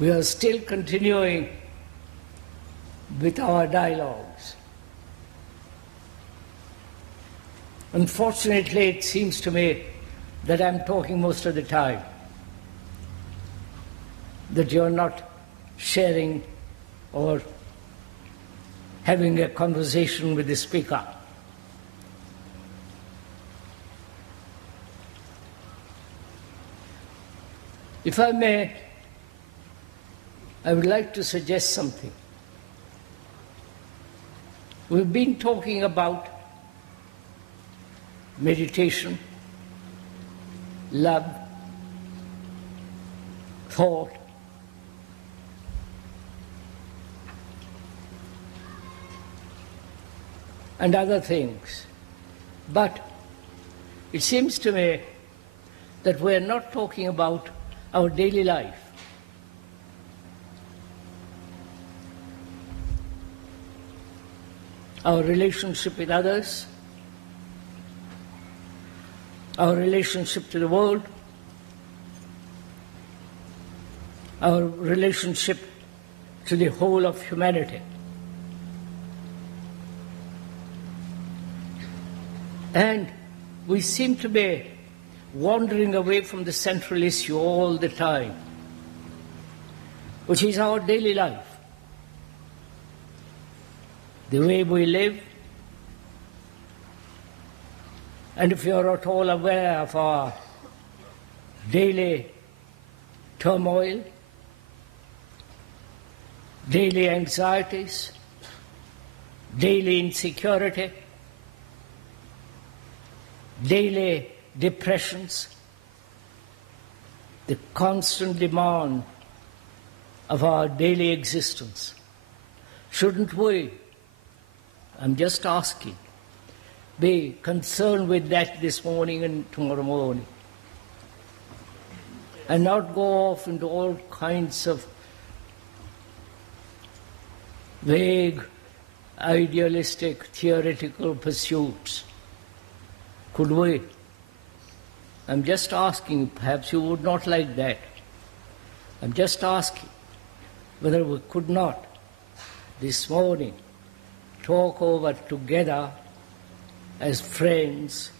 We are still continuing with our dialogues. Unfortunately, it seems to me that I'm talking most of the time, that you're not sharing or having a conversation with the speaker. If I may, I would like to suggest something. We've been talking about meditation, love, thought, and other things. But it seems to me that we are not talking about our daily life. Our relationship with others, our relationship to the world, our relationship to the whole of humanity. And we seem to be wandering away from the central issue all the time, which is our daily life. The way we live, and if you are at all aware of our daily turmoil, daily anxieties, daily insecurity, daily depressions, the constant demand of our daily existence, shouldn't we, I'm just asking, be concerned with that this morning and tomorrow morning, and not go off into all kinds of vague, idealistic, theoretical pursuits? Could we? I'm just asking, perhaps you would not like that. I'm just asking whether we could not this morning talk over together as friends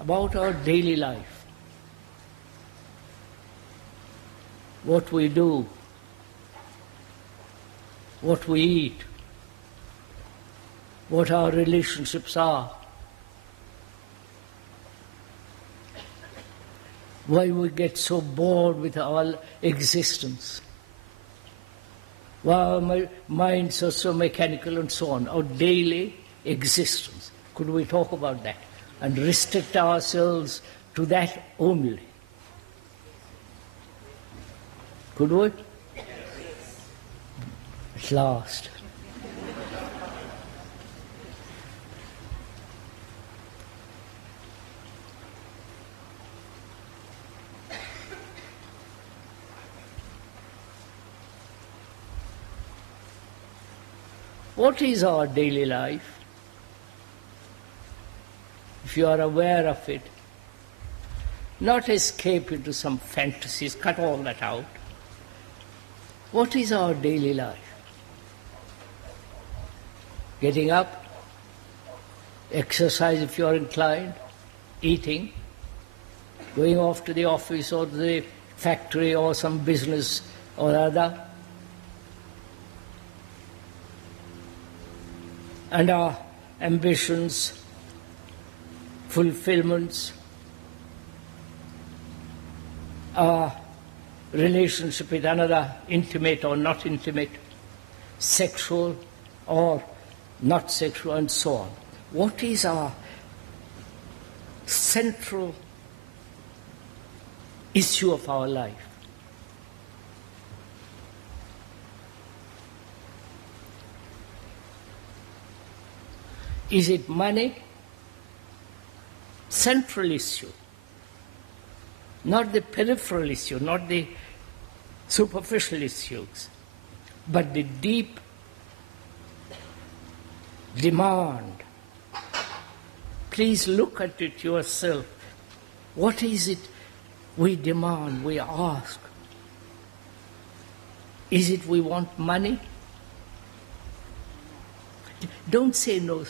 about our daily life. What we do, what we eat, what our relationships are, why we get so bored with our existence, why our minds are so mechanical and so on, our daily existence. Could we talk about that and restrict ourselves to that only? Could we? At last. What is our daily life? If you are aware of it, not escape into some fantasies, cut all that out. What is our daily life? Getting up, exercise if you are inclined, eating, going off to the office or to the factory or some business or other, and our ambitions, fulfillments, our relationship with another, intimate or not intimate, sexual or not sexual, and so on. What is our central issue of our life? Is it money? Central issue. Not the peripheral issue, not the superficial issues, but the deep demand. Please look at it yourself. What is it we demand, we ask? Is it we want money? Don't say no.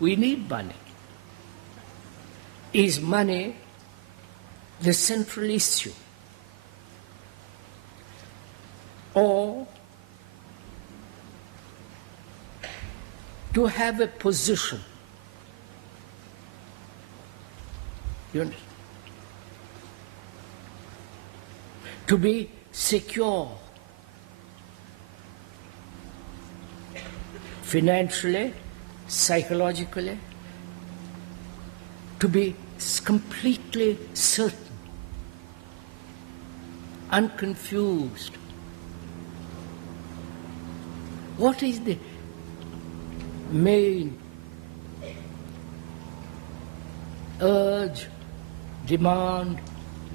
We need money. Is money the central issue? Or to have a position? You understand? To be secure financially, psychologically, to be completely certain, unconfused. What is the main urge, demand,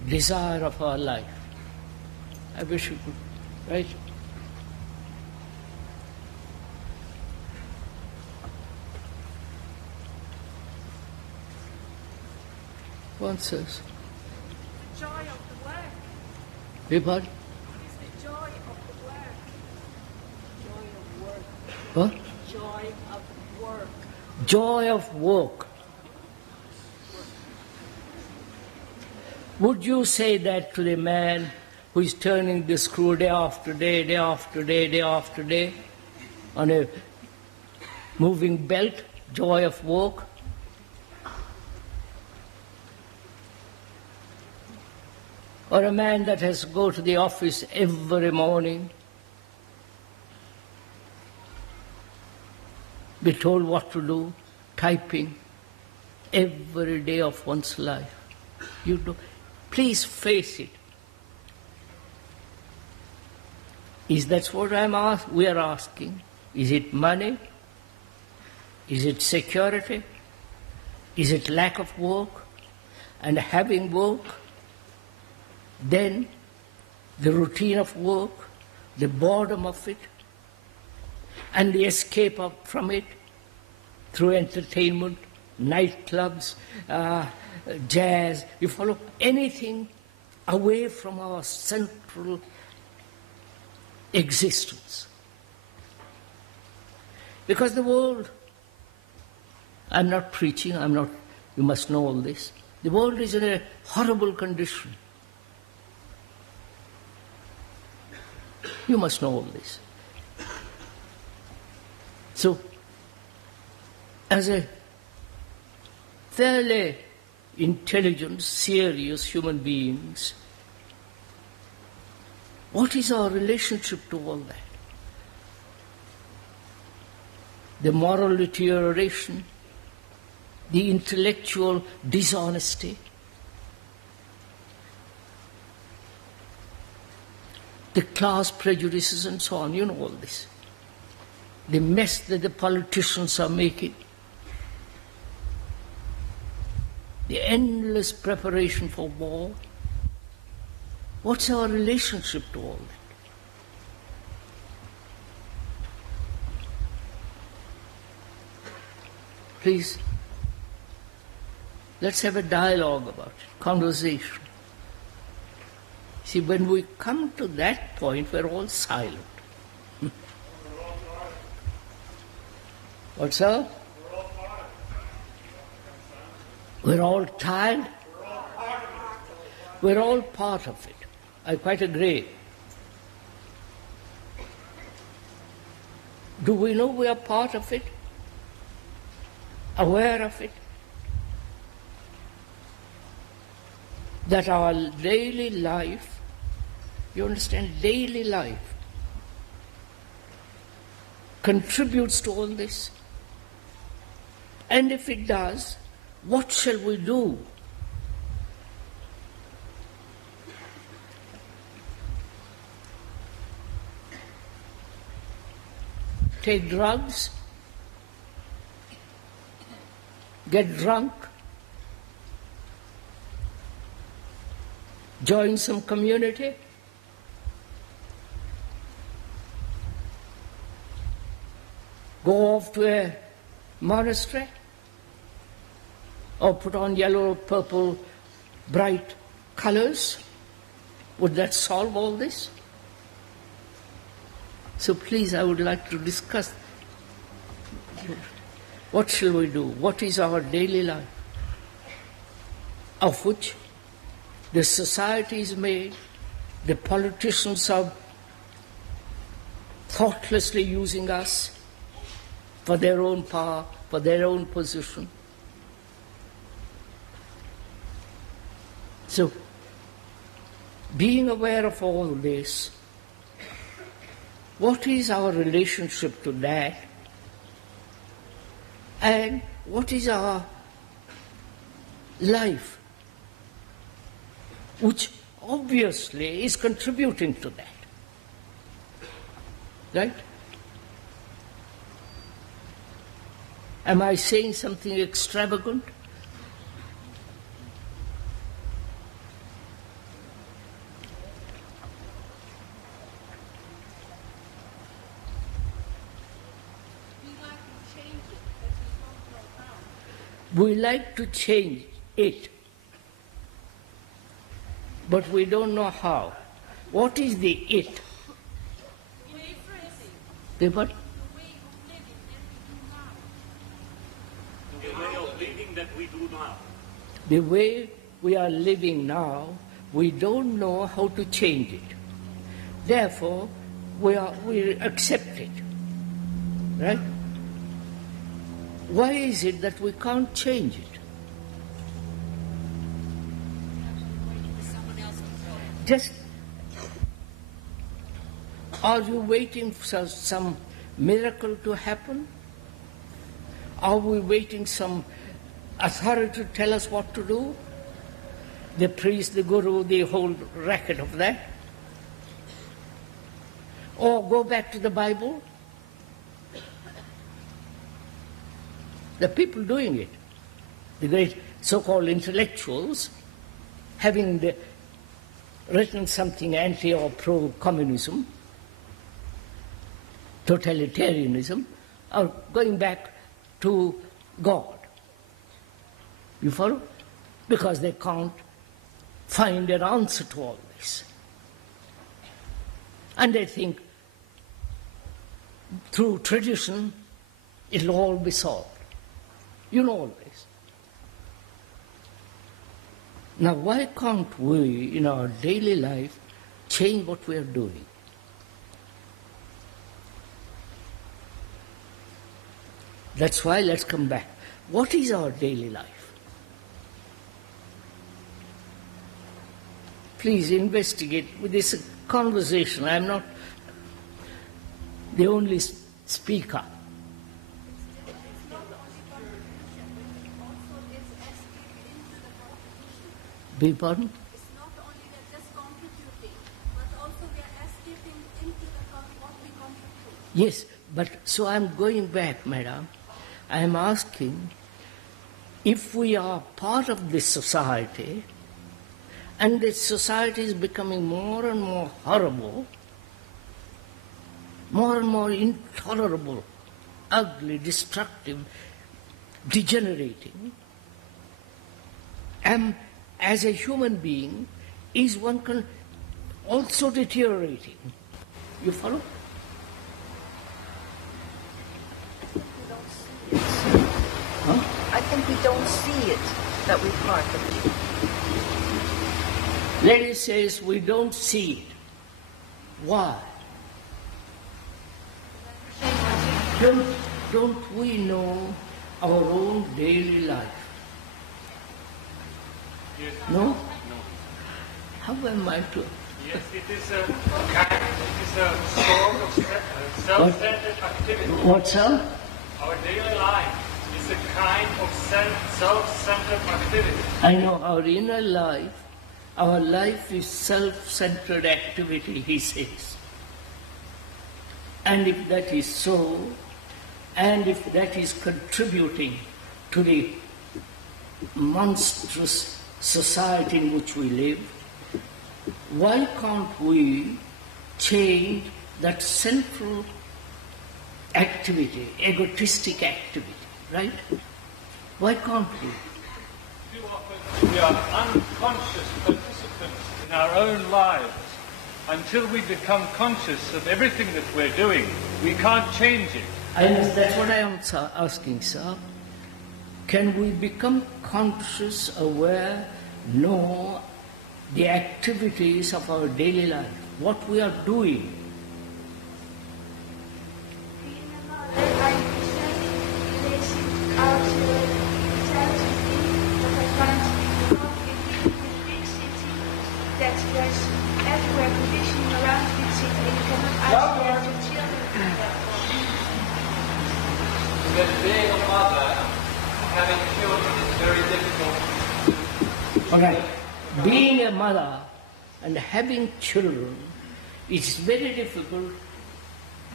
desire of our life? I wish you could, right? One says. Joy of the work. Everybody? It's the joy of the work. Joy of work. What? Joy of work. Joy of work. Would you say that to the man who is turning the screw day after day, day after day, day after day, on a moving belt, joy of work? Or a man that has to go to the office every morning, be told what to do, typing, every day of one's life. You do. Please face it. Is that what we are asking? Is it money? Is it security? Is it lack of work? And having work, then the routine of work, the boredom of it, and the escape from it through entertainment, nightclubs, jazz. You follow anything away from our central existence. Because the world, I'm not preaching, you must know all this. The world is in a horrible condition. You must know all this. So, as a fairly intelligent, serious human beings, what is our relationship to all that? The moral deterioration, the intellectual dishonesty, the class prejudices and so on, you know all this. The mess that the politicians are making, the endless preparation for war. What's our relationship to all that? Please, let's have a dialogue about it, conversation. See, when we come to that point, we're all silent. What's that? We're all tired. We're all part of it. I quite agree. Do we know we are part of it? Aware of it? That our daily life, you understand, daily life contributes to all this? And if it does, what shall we do? Take drugs? Get drunk? Join some community? Go off to a monastery? Or put on yellow, purple, bright colors? Would that solve all this? So please, I would like to discuss what shall we do? What is our daily life? Of which the society is made, the politicians are thoughtlessly using us for their own power, for their own position. So, being aware of all this, what is our relationship to that? And what is our life, which obviously is contributing to that? Right? Am I saying something extravagant? We like to change it, but we don't know how. What is the it? The what? The way of living that we do now. The way we are living now, we don't know how to change it. Therefore, we accept it. Right? Why is it that we can't change it? Just, are you waiting for some miracle to happen? Are we waiting some authority to tell us what to do? The priest, the guru, the whole racket of that? Or go back to the Bible? The people doing it, the great so-called intellectuals, having written something anti or pro-communism, totalitarianism, are going back to God. You follow? Because they can't find an answer to all this. And they think through tradition it'll all be solved. You know all this. Now, why can't we, in our daily life, change what we are doing? That's why, let's come back. What is our daily life? Please investigate with this conversation. I'm not the only speaker. Beg pardon? It's not only that just contributing, but also we are escaping into what we contribute. Yes, but so I'm going back, madam. I am asking, if we are part of this society, and this society is becoming more and more horrible, more and more intolerable, ugly, destructive, degenerating, as a human being, is one also deteriorating. You follow? We don't see it. Huh? I think we don't see it, that we're part of it. Lady says we don't see it. Why? Don't we know our own daily life? Yes. No? No. How am I to? Yes, it is a sort of self-centered activity. What's up? Our daily life is a kind of self-centered activity. I know our inner life, our life is self-centered activity, he says. And if that is so, and if that is contributing to the monstrous society in which we live, why can't we change that central activity, egotistic activity, right? Why can't we? Too often we are unconscious participants in our own lives until we become conscious of everything that we're doing, we can't change it. That's what I am asking, sir. Can we become conscious, aware, know the activities of our daily life, what we are doing? That being a mother, having children is very difficult. All right. Being a mother and having children is very difficult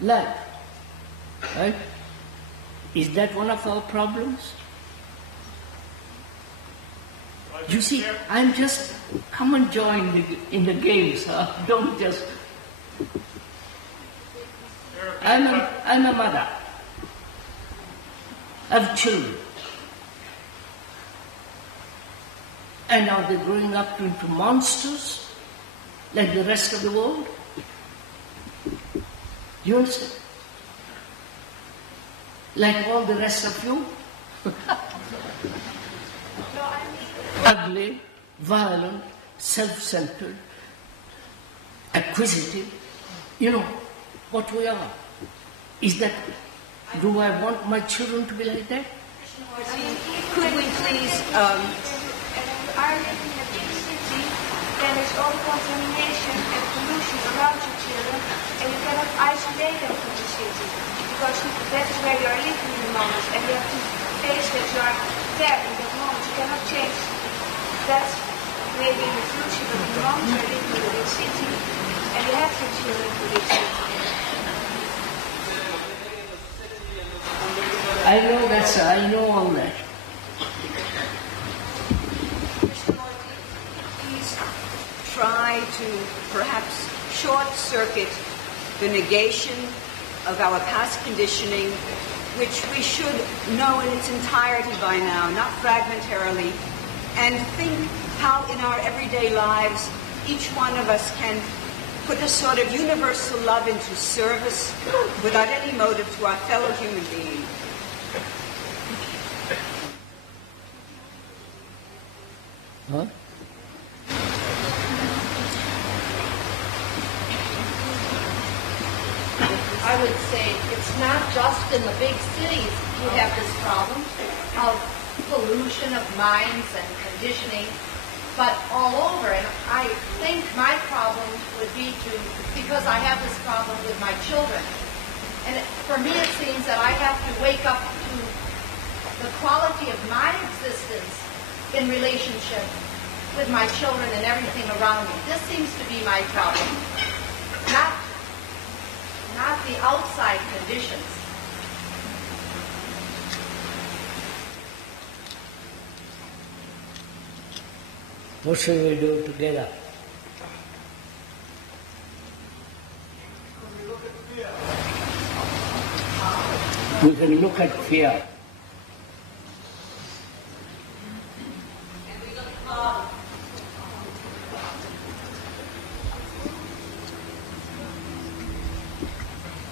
life. Right? Is that one of our problems? You see, I'm just, come and join in the game, sir. Don't just... I'm a mother. I have children. And are they growing up into monsters like the rest of the world? You understand? Like all the rest of you? Ugly, violent, self-centered, acquisitive. You know what we are. Is that, do I want my children to be like that? Could we please... are living in a big city, then there's all contamination and pollution around your children, and you cannot isolate them from the city, because that's where you are living in the moment, and you have to face that you are there in that moment. You cannot change that maybe in the future, but in the moment you are living in a big city, and you have your children in the big city. I know that, sir. I know all that. Try to perhaps short-circuit the negation of our past conditioning, which we should know in its entirety by now, not fragmentarily, and think how in our everyday lives each one of us can put a sort of universal love into service without any motive to our fellow human being. Huh? I would say it's not just in the big cities you have this problem of pollution of minds and conditioning, but all over. And I think my problem would be because I have this problem with my children. And for me it seems that I have to wake up to the quality of my existence in relationship with my children and everything around me. This seems to be my problem. Not the outside conditions. What shall we do together? We can look at fear.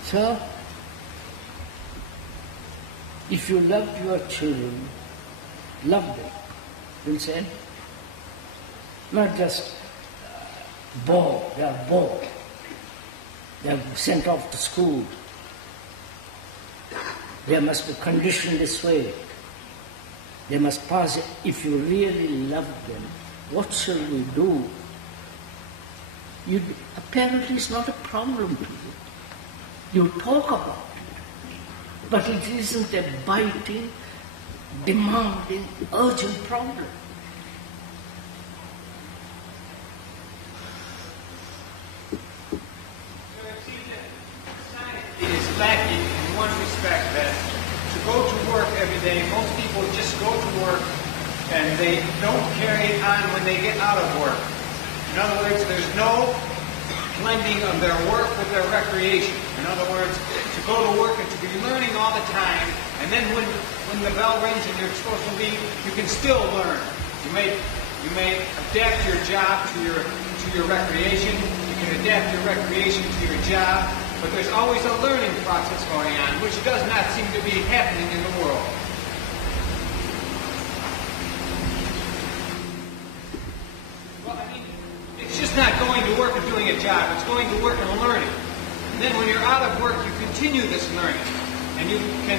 So, if you loved your children, love them, you understand? Not just bored, they are bored. They are sent off to school. They must be conditioned this way. They must pass it. If you really love them, what shall we do? Apparently it's not a problem to you. You talk about it, but it isn't a biting, demanding, urgent problem. It is lacking in one respect that to go to work every day, most people just go to work and they don't carry it on when they get out of work. In other words, there's no blending of their work with their recreation. In other words, to go to work and to be learning all the time, and then when the bell rings and you're supposed to leave, you can still learn. You may adapt your job to your recreation. You can adapt after recreation to your job, but there's always a learning process going on, which does not seem to be happening in the world. Well, I mean, it's just not going to work and doing a job. It's going to work and learning. And then when you're out of work, you continue this learning. And you can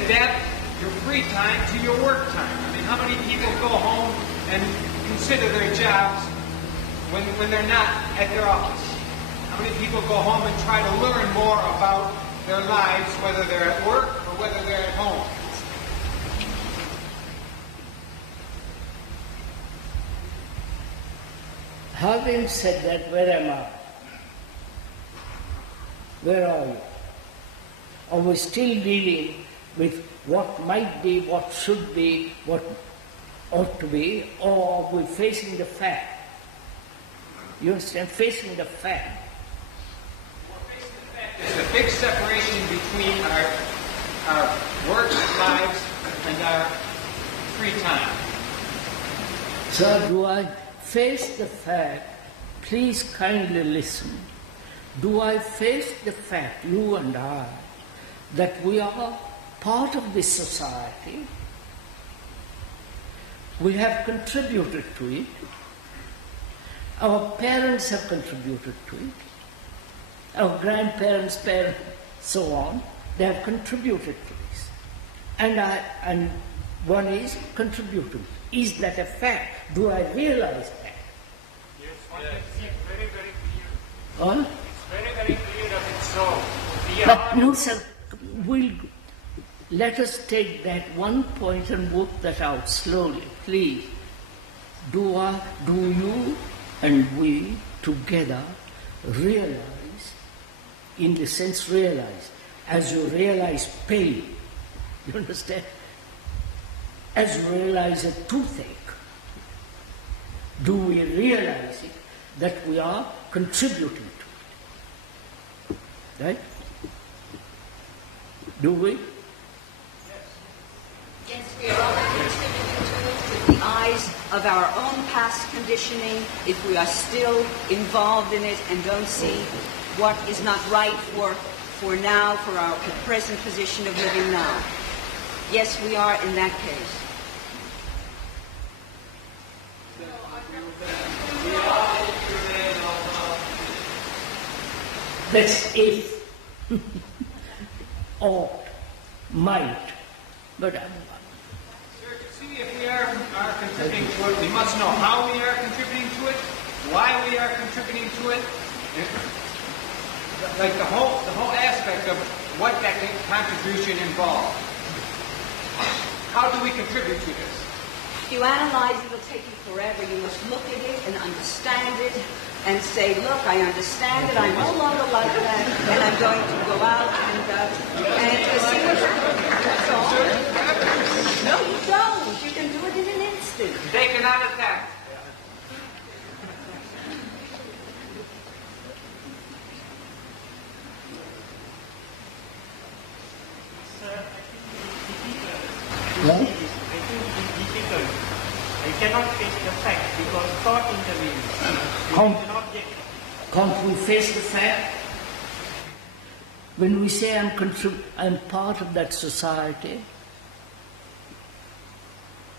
adapt your free time to your work time. I mean, how many people go home and consider their jobs when they're not at their office? How many people go home and try to learn more about their lives, whether they're at work or whether they're at home? Having said that, where am I? Where are you? Are we still dealing with what might be, what should be, what ought to be, or are we facing the fact? You understand? Facing the fact. There's a big separation between our work lives and our free time. So do I face the fact? Please kindly listen. Do I face the fact, you and I, that we are part of this society? We have contributed to it. Our parents have contributed to it. Our grandparents, parents, so on, they have contributed to this. And one is contributing. Is that a fact? Do I realize that? Yes, it's very, very clear. Huh? It's very, very clear that it's so. But no, sir, let us take that one point and work that out slowly, please. Do you and we together realize, in the sense realize, as you realize pain, you understand? As you realize a toothache, do we realize it, that we are contributing to it? Right? Do we? Yes, we are all contributing to it with the eyes of our own past conditioning, if we are still involved in it and don't see what is not right for now, for our present position of living now. Yes, we are in that case. That's if, ought, might, but Sir, to see if we are contributing to it, we must know how we are contributing to it, why we are contributing to it, like the whole aspect of what that contribution involves. How do we contribute to this? If you analyze it, it'll take you forever. You must look at it and understand it and say, look, I understand it, I'm no longer like that, and I'm going to go out and see what happens. That's all. No, you don't. You can do it in an instant. They cannot attack. no? I think it's difficult. I cannot face the fact because thought intervenes. Can't we face the fact? When we say I'm part of that society,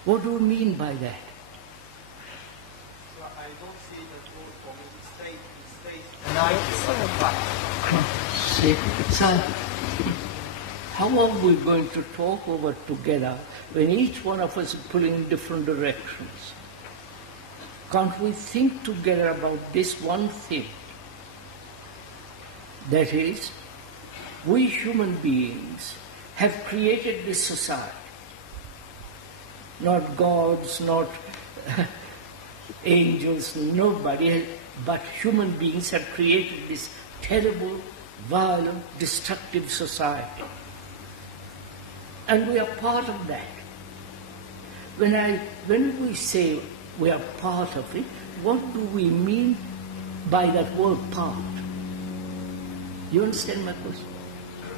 what do we mean by that? So I don't see that word for me. It stays See, so how are we going to talk over together when each one of us is pulling in different directions? Can't we think together about this one thing? That is, we human beings have created this society. Not gods, not angels, nobody, but human beings have created this terrible, violent, destructive society. And we are part of that. When we say we are part of it, what do we mean by that word part? You understand my question?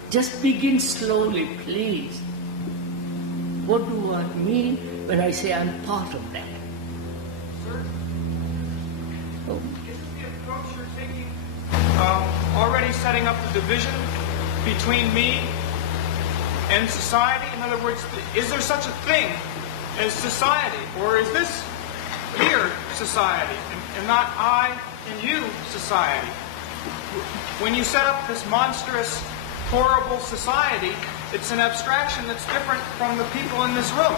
Just begin slowly, please. What do I mean when I say I'm part of that? Sir, Oh. isn't the approach you're taking, already setting up the division between me and society? In other words, is there such a thing as society? Or is this here society and not I and you society? When you set up this monstrous, horrible society, it's an abstraction that's different from the people in this room.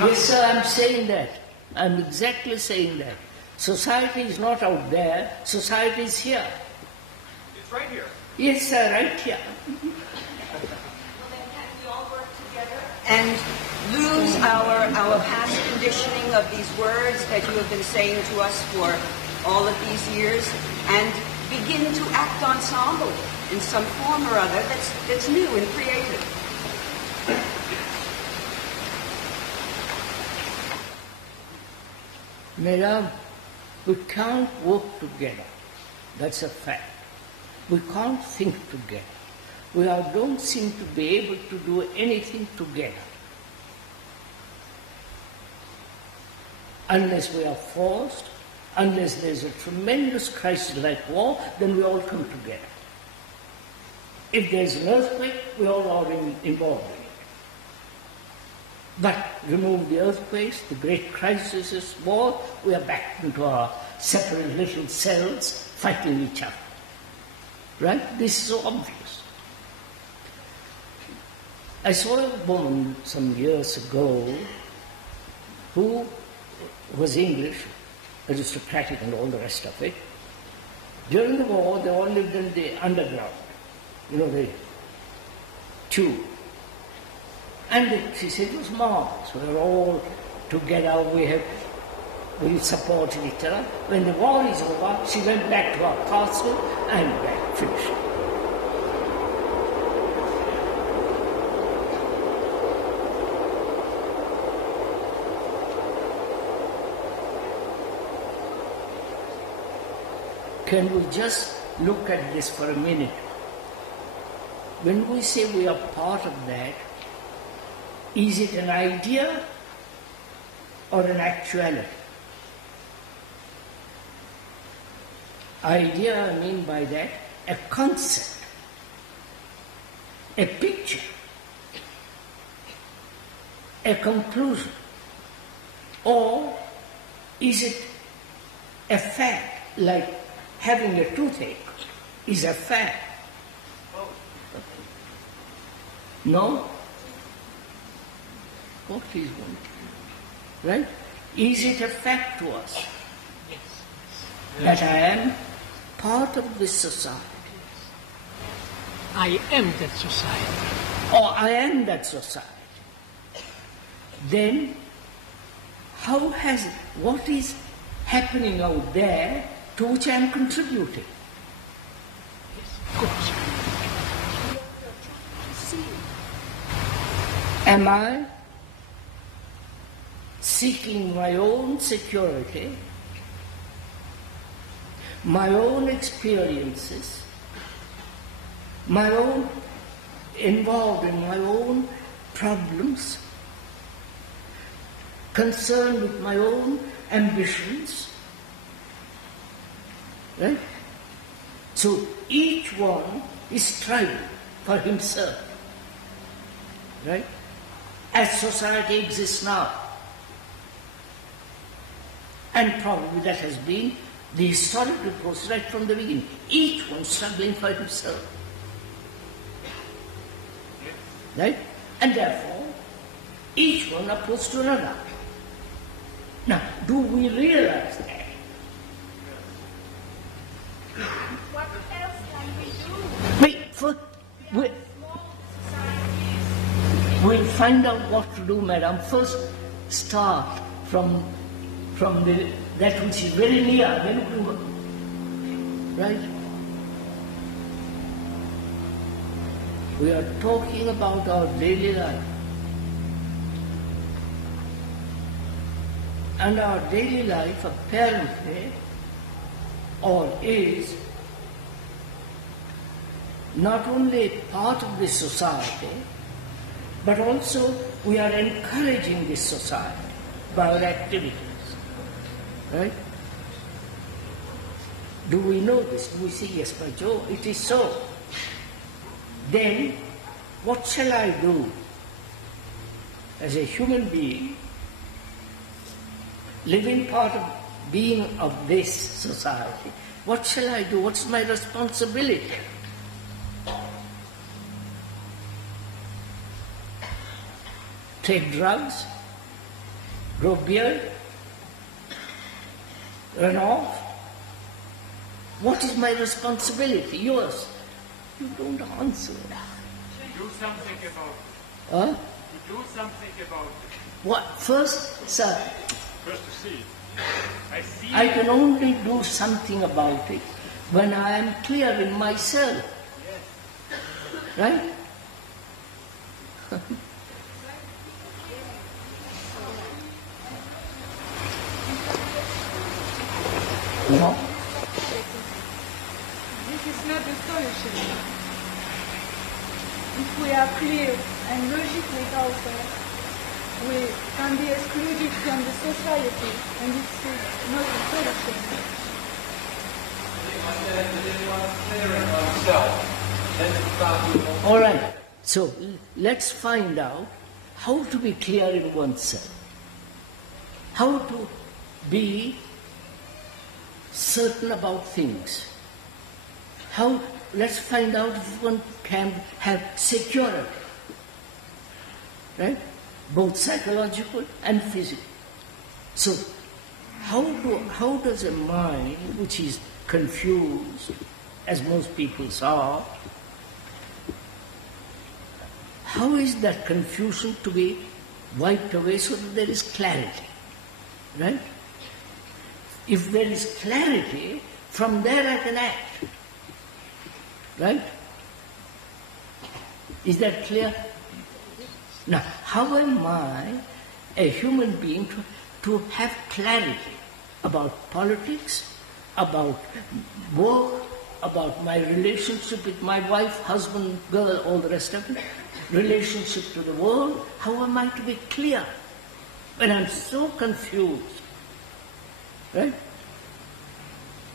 Yes, sir, I'm saying that. I'm exactly saying that. Society is not out there, society is here. It's right here. Yes, sir, right here. Well, then can we all work together and lose our past conditioning of these words that you have been saying to us for all of these years and begin to act ensemble in some form or other that's new and creative? Madam, we can't work together. That's a fact. We can't think together. We don't seem to be able to do anything together. Unless we are forced, unless there's a tremendous crisis like war, then we all come together. If there's an earthquake, we all are involved in it. But remove the earthquakes, the great crises, war, we are back into our separate little cells fighting each other. Right? This is so obvious. I saw a woman some years ago who was English, aristocratic and all the rest of it. During the war, they all lived in the underground, the tube. And she said it was marvelous. We were all together, we supported each other. When the war is over, she went back to her castle and back, finished. Can we just look at this for a minute? When we say we are part of that, is it an idea or an actuality? Idea, I mean by that, a concept, a picture, a conclusion, or is it a fact, like having a toothache is a fact? No? What is one? Right? Is it a fact to us that I am part of this society? I am that society. Or I am that society. Then, what is happening out there to which I am contributing? Yes, of course. Am I seeking my own security, my own experiences, involved in my own problems, concerned with my own ambitions, right? So each one is striving for himself, right? As society exists now. And probably that has been the historical process right from the beginning. Each one struggling for himself. Right? And therefore, each one opposed to another. Now, do we realize that? What else can we do? We'll find out what to do, madam. First, start from that which is very near, then do, right? We are talking about our daily life. And our daily life apparently, or is, not only part of this society, but also we are encouraging this society by our activities. Right? Do we know this? Do we say, yes, by Jove, it is so? Then, what shall I do as a human being, living part of being of this society? What shall I do? What's my responsibility? Take drugs, grow beard, run off? What is my responsibility? Yours. You don't answer. Do something about it. Huh? Do something about it. What? First, sir, First to see. I see. I can only do something about it when I am clear in myself. Right? No? This is not the solution. If we are clear and logic with ourselves, we can be excluded from the society, and this is not the solution. All right. So let's find out how to be clear in oneself. How to be certain about things. Let's find out if one can have security. Right? Both psychological and physical. So how does a mind which is confused, as most people are, how is that confusion to be wiped away so that there is clarity? Right? If there is clarity, from there I can act. Right? Is that clear? Now, how am I, a human being, to have clarity about politics, about work, about my relationship with my wife, husband, girl, all the rest of it, relationship to the world? How am I to be clear when I'm so confused? Right?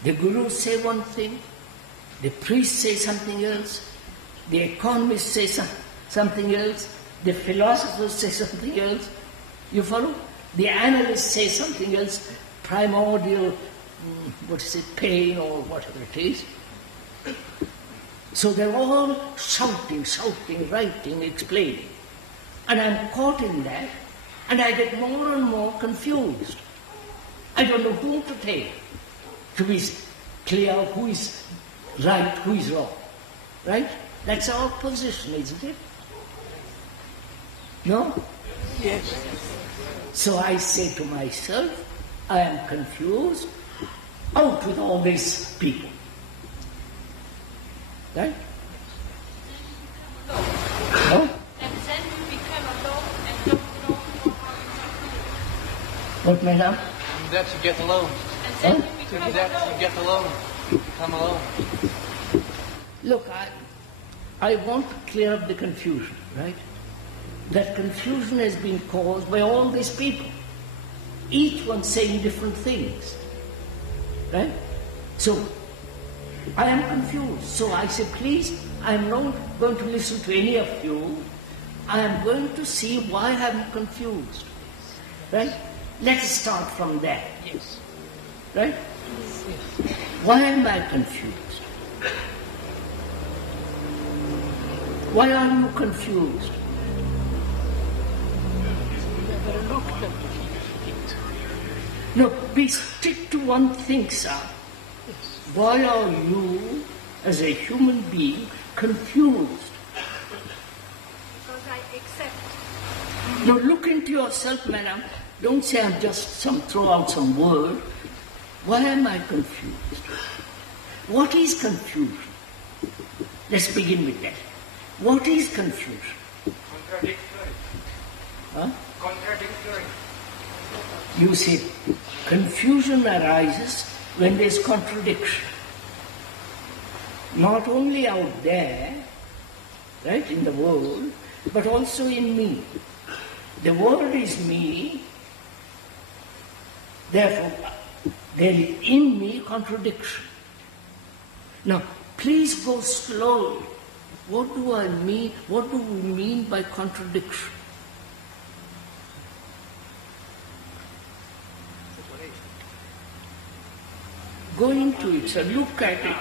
The guru say one thing, the priest say something else, the economist say something else, the philosophers say something else. You follow? The analysts say something else, primordial, pain or whatever it is. So they're all shouting, writing, explaining. And I'm caught in that, and I get more and more confused. I don't know whom to take to be clear who is right, who is wrong. Right? That's our position, isn't it? No? Yes. So I say to myself, I am confused, out with all these people. Right? No? And then you become alone and don't know how What, madam? That's you get alone. and then you become That's you alone. get alone. You become alone. Look, I want to clear up the confusion, right? That confusion has been caused by all these people, each one saying different things, right? So, I am confused. So I say, please, I am not going to listen to any of you. I am going to see why I am confused, right? Let us start from there. Yes. Right? Why am I confused? Why are you confused? Never looked at it. No, we stick to one thing, sir. Why are you, as a human being, confused? Because I accept. Now look into yourself, madam. Don't say I'm just throw out some word. Why am I confused? What is confusion? Let's begin with that. What is confusion? Contradictory. Huh? Contradictory. You see, confusion arises when there's contradiction. Not only out there, right, in the world, but also in me. The world is me, therefore there is in me contradiction. Now, please go slowly. What do I mean? What do we mean by contradiction? Go into it, so look at it.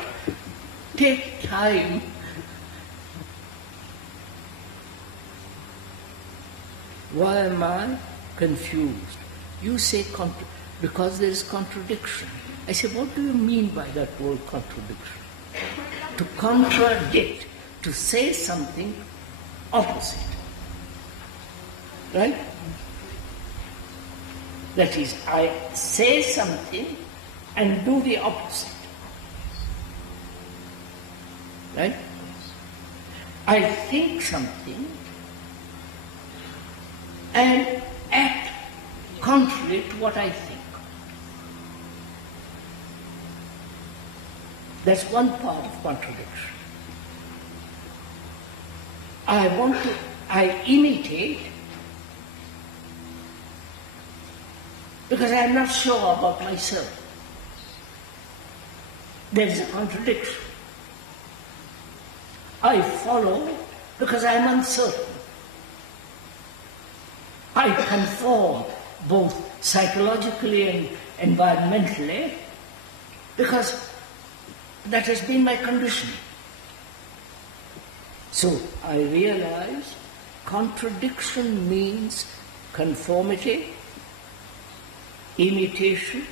Take time. Why am I confused? You say because there is contradiction. I say, what do you mean by that word contradiction? To contradict, to say something opposite. Right? That is, I say something and do the opposite. Right? I think something and act contrary to what I think. That's one part of contradiction. I imitate because I am not sure about myself. There is a contradiction. I follow because I am uncertain. I conform both psychologically and environmentally because that has been my condition. So I realize contradiction means conformity, imitation,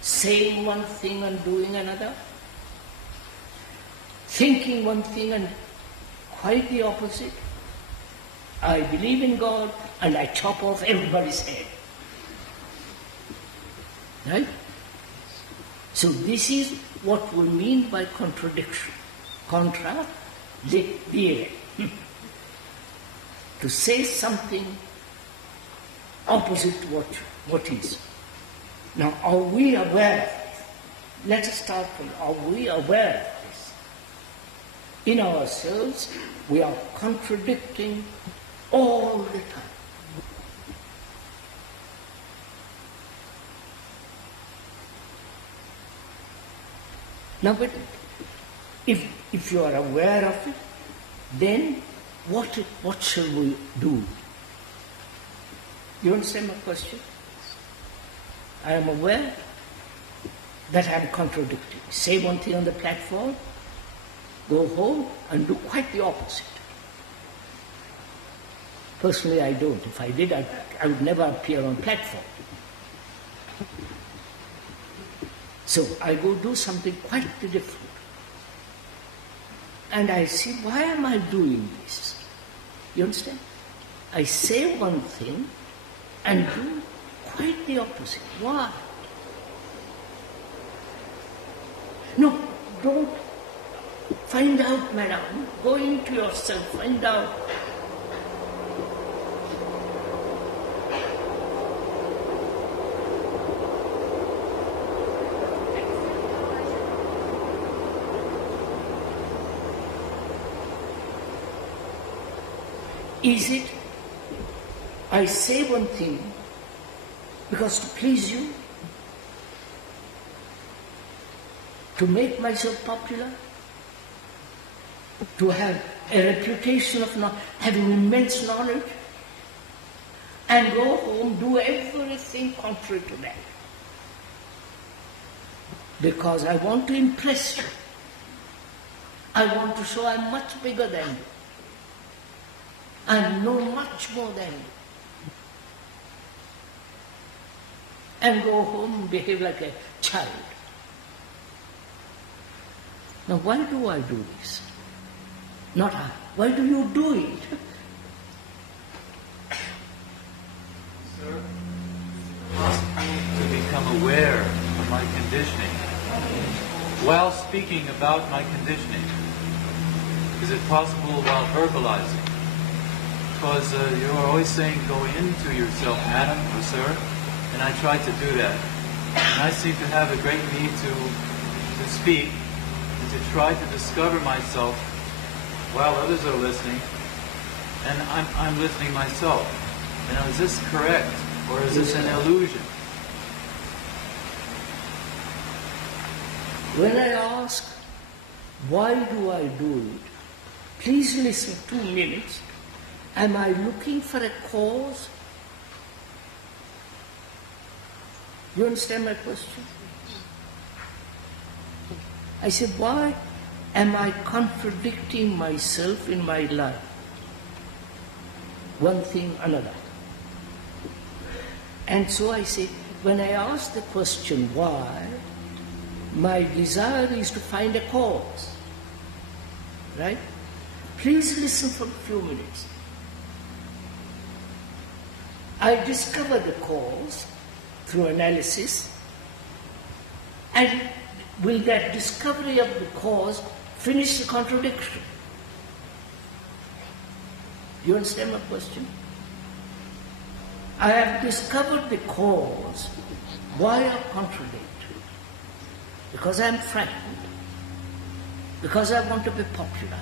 saying one thing and doing another, thinking one thing and quite the opposite. I believe in God and I chop off everybody's head. Right? So this is what we mean by contradiction. Contra dire. To say something opposite to what is. Now, are we aware of this? Let us start from, are we aware of this? In ourselves, we are contradicting all the time. Now, but if you are aware of it, then what shall we do? You understand my question? I am aware that I am contradicting. Say one thing on the platform, go home and do quite the opposite. Personally, I don't. If I did, I would never appear on platform. So I go do something quite different. And I see, why am I doing this? You understand? I say one thing and do quite the opposite. Why? No, don't find out, madam. Go into yourself, find out. Is it I say one thing because to please you, to make myself popular, to have a reputation of not having immense knowledge, and go home, do everything contrary to that. Because I want to impress you. I want to show I'm much bigger than you. I know much more than you. And go home and behave like a child. Now why do I do this? Not I. Why do you do it? Sir, to become aware of my conditioning while speaking about my conditioning. Is it possible while verbalizing? Because you're always saying go into yourself, madam or sir, and I try to do that. And I seem to have a great need to speak and to try to discover myself while others are listening, and I'm listening myself. And now, is this correct, or is this an illusion? When I ask, why do I do it? Please listen 2 minutes. Am I looking for a cause? You understand my question? I said, why am I contradicting myself in my life? One thing, another. And so I say, when I ask the question, why, my desire is to find a cause. Right? Please listen for a few minutes. I discover the cause through analysis, and will that discovery of the cause finish the contradiction? You understand my question? I have discovered the cause. Why I contradict? Because I am frightened. Because I want to be popular.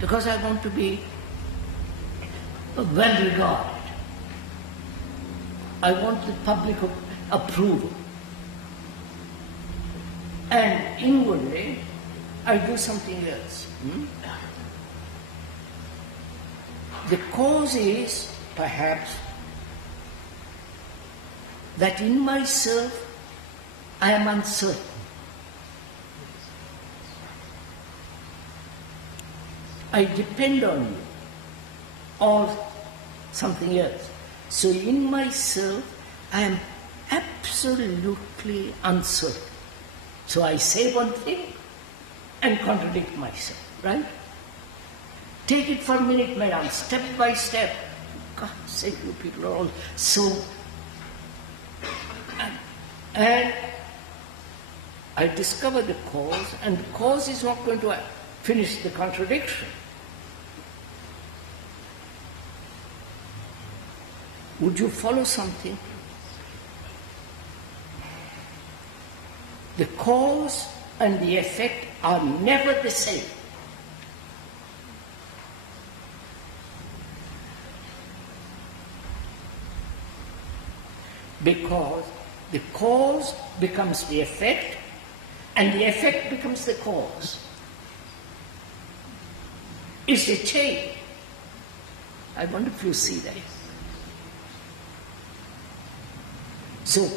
Because I want to be well regarded. I want the public approval. And inwardly, I do something else. The cause is, perhaps, that in myself I am uncertain. I depend on you or something else. So in myself I am absolutely uncertain. So I say one thing and contradict myself, right? Take it for a minute, madam, step by step. God sake, you people are all so... And I discover the cause, and the cause is not going to finish the contradiction. Would you follow something? The cause and the effect are never the same. Because the cause becomes the effect, and the effect becomes the cause. It's a chain. I wonder if you see that. So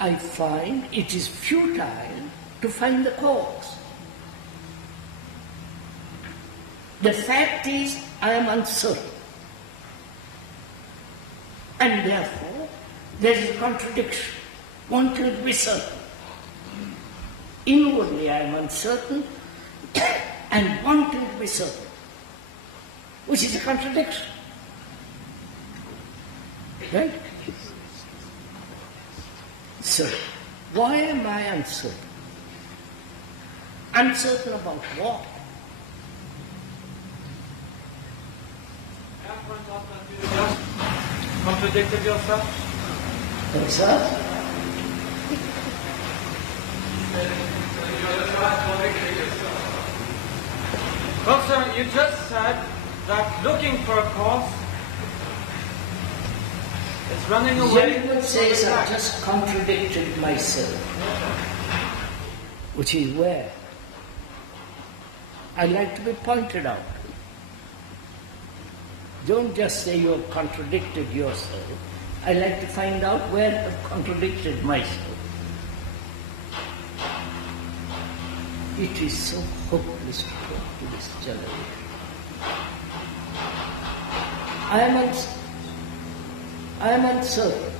I find it is futile to find the cause. The fact is, I am uncertain. And therefore, there is a contradiction. One can be certain. Inwardly I am uncertain, and one can be certain, which is a contradiction. Right? So, why am I uncertain? Uncertain about what? Contradicted yourself? What's that? Well, sir, you just said that looking for a cause is running away. Gentleman says I just contradicted myself, which is where I like to be pointed out. Don't just say you have contradicted yourself. I like to find out where I've contradicted myself. It is so hopeless to talk to this generation. I am uncertain.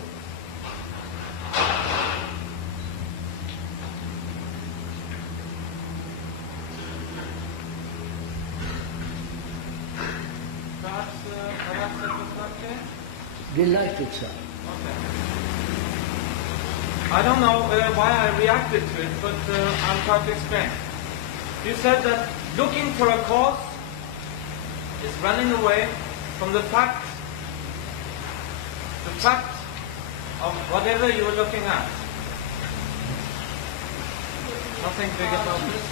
Perhaps that was not clear? Delighted, sir. Okay. I don't know why I reacted to it, but I'll try to explain. You said that looking for a cause is running away from the fact of whatever you are looking at. Nothing big about this.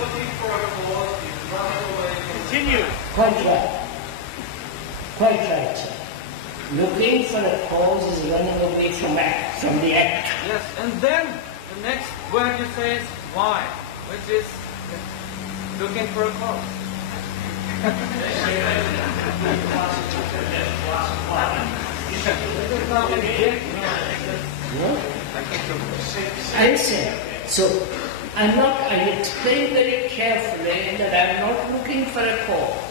Looking for a cause is running away. Continue. Quite right. Quite right, sir. Looking for a cause is running away from the act. Yes, and then word you say is why, which is looking for a cause. I say, so I explain very carefully that I'm not looking for a cause.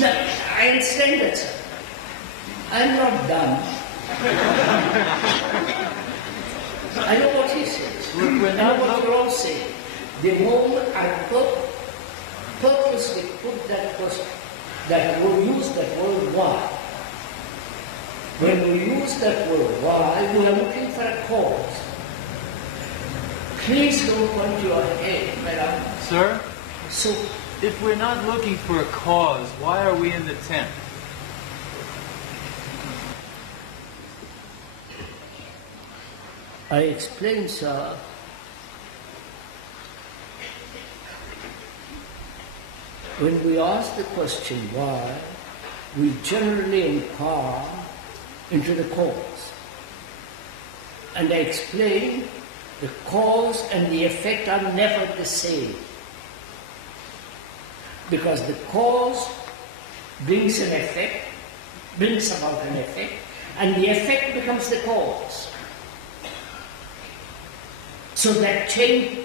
No, I understand that, sir. I'm not done. I know what he says. I know what you're all saying. The moment I purposely put that question, that we use that word why. When we use that word why, we are looking for a cause. Please don't point your head, madam. Sir, So, if we're not looking for a cause, why are we in the tent? I explain, sir, when we ask the question why, we generally inquire into the cause. And I explain the cause and the effect are never the same. Because the cause brings an effect, brings about an effect, and the effect becomes the cause. So that chain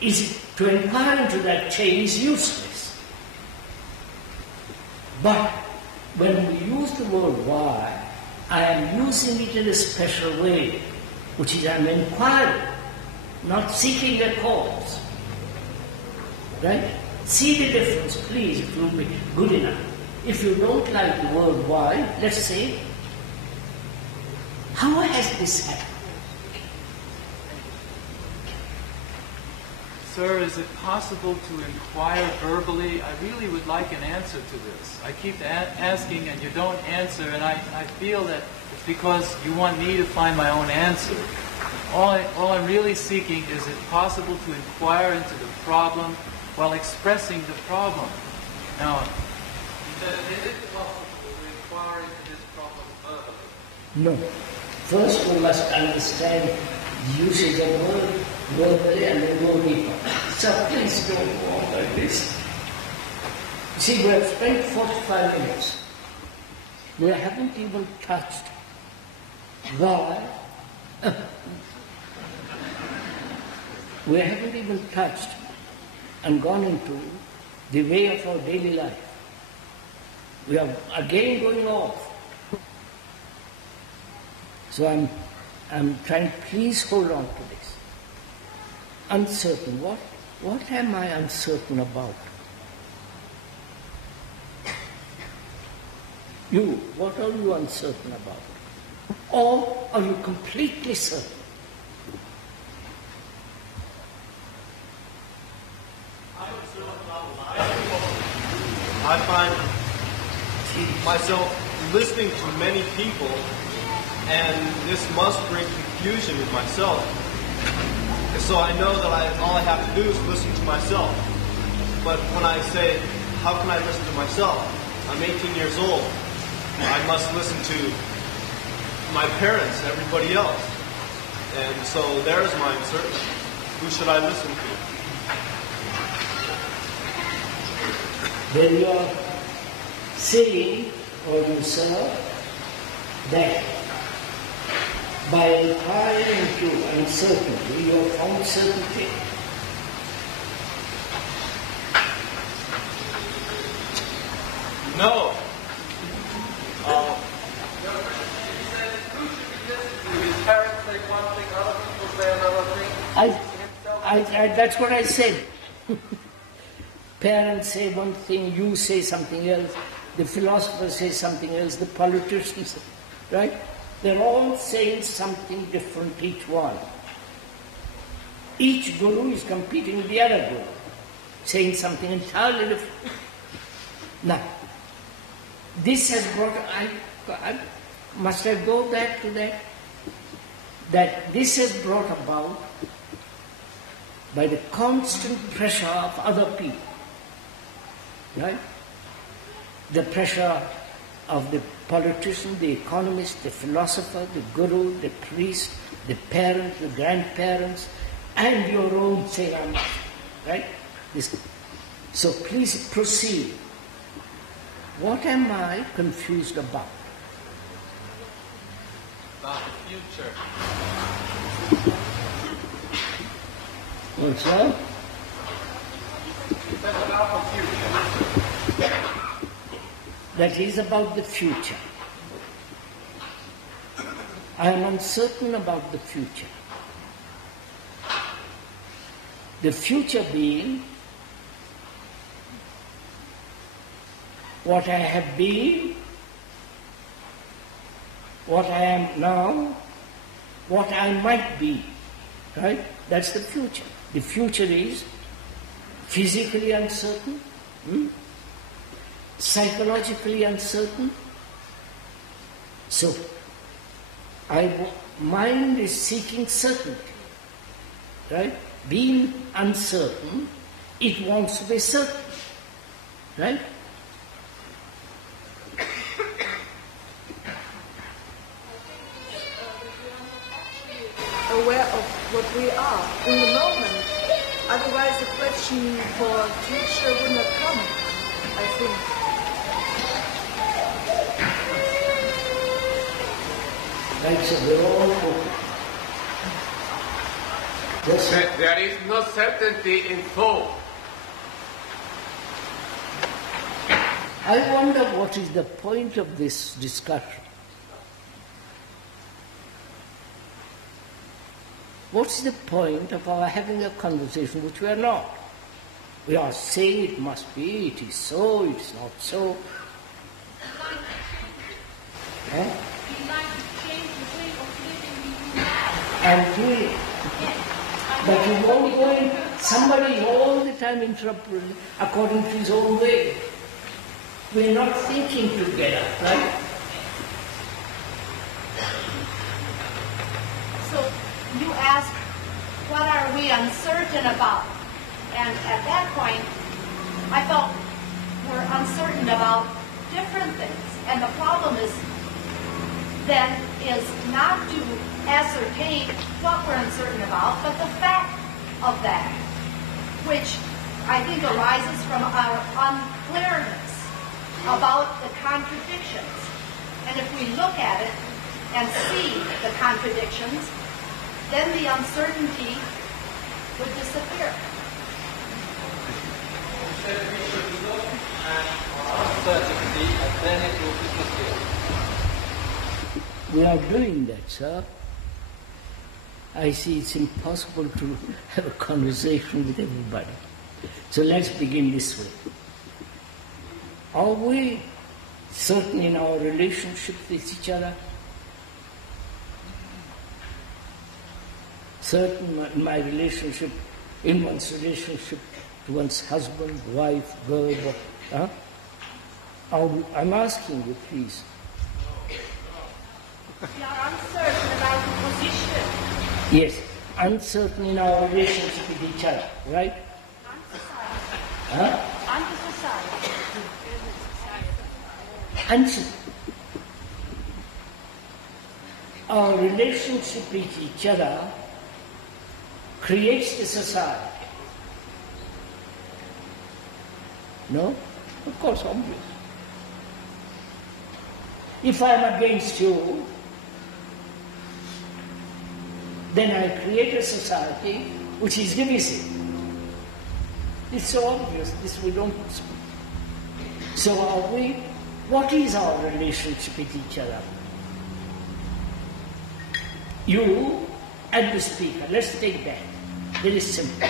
to inquire into that chain is useless. But when we use the word why, I am using it in a special way, which is I'm inquiring, not seeking a cause. Right? See the difference, please, it will be good enough. If you don't like the word why, let's say, how has this happened? Sir, is it possible to inquire verbally? I really would like an answer to this. I keep asking and you don't answer, and I feel that it's because you want me to find my own answer. All I'm really seeking is it possible to inquire into the problem while expressing the problem. Now, is it possible to inquire into this problem verbally? No. First we must understand the usage of word verbally and then go deeper. So please don't go on like this. See, we have spent 45 minutes. We haven't even touched why. We haven't even touched and gone into the way of our daily life. We are again going off. So I'm trying, please hold on to this. Uncertain. What am I uncertain about? You, what are you uncertain about? Or are you completely certain? I find myself listening to many people, and this must bring confusion in myself. And so I know that all I have to do is listen to myself. But when I say, how can I listen to myself? I'm 18 years old. I must listen to my parents, everybody else. And so there's my uncertainty. Who should I listen to? Then you are saying, or you say, that by inquiring into uncertainty, you have found certainty. No. That's what I said. Parents say one thing, you say something else, the philosopher says something else, the politicians, right? They're all saying something different, each one. Each guru is competing with the other guru, saying something entirely different. Now, this has brought, must I go back to that? That this is brought about by the constant pressure of other people. Right? The pressure of the politician, the economist, the philosopher, the guru, the priest, the parents, the grandparents, and your own Sera Master, right? So please proceed. What am I confused about? About the future. What's that? That's about the future. That is about the future. I am uncertain about the future. The future being what I have been, what I am now, what I might be, right? That's the future. The future is physically uncertain, psychologically uncertain. So, mind is seeking certainty, right? Being uncertain, it wants to be certain, right? Aware of what we are in the moment. Otherwise, the question for future would not come, I think. Right, so we're all open. Yes, sir. There is no certainty in thought. I wonder what is the point of this discussion. What's the point of our having a conversation which we are not? We are saying it must be, it is so, it's not so. Huh? And doing it. But you won't go in, somebody all the time interrupting according to his own way. We're not thinking together, right? So you ask, what are we uncertain about? And at that point, I felt we're uncertain about different things. And the problem is not to ascertain what we're uncertain about, but the fact of that, which I think arises from our unclearness about the contradictions. And if we look at it and see the contradictions, then the uncertainty would disappear. You said we should look at uncertainty and then it will disappear. We are doing that, sir. I see it's impossible to have a conversation with everybody. So let's begin this way. Are we certain in our relationship with each other? Certain in my relationship, in one's relationship to one's husband, wife, girl, huh? I'm asking you, please. We are uncertain about the position. Yes, uncertain in our relationship with each other, right? Huh? Uncertain. Our relationship with each other creates the society. No? Of course, obvious. If I am against you, then I create a society which is divisive. It's so obvious, this we don't speak. So what is our relationship with each other? You and the speaker, let's take that. Very simple.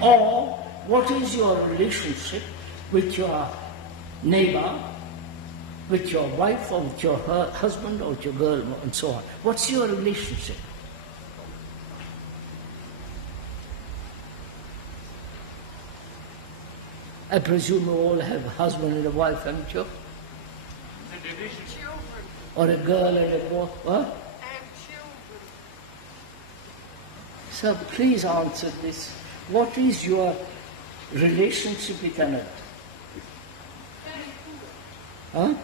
Or what is your relationship with your neighbor, with your wife, or with your husband, or with your girl, and so on? What's your relationship? I presume you all have a husband and a wife, haven't you? Or a girl and a boy? What? So please answer this. What is your relationship with another? Huh?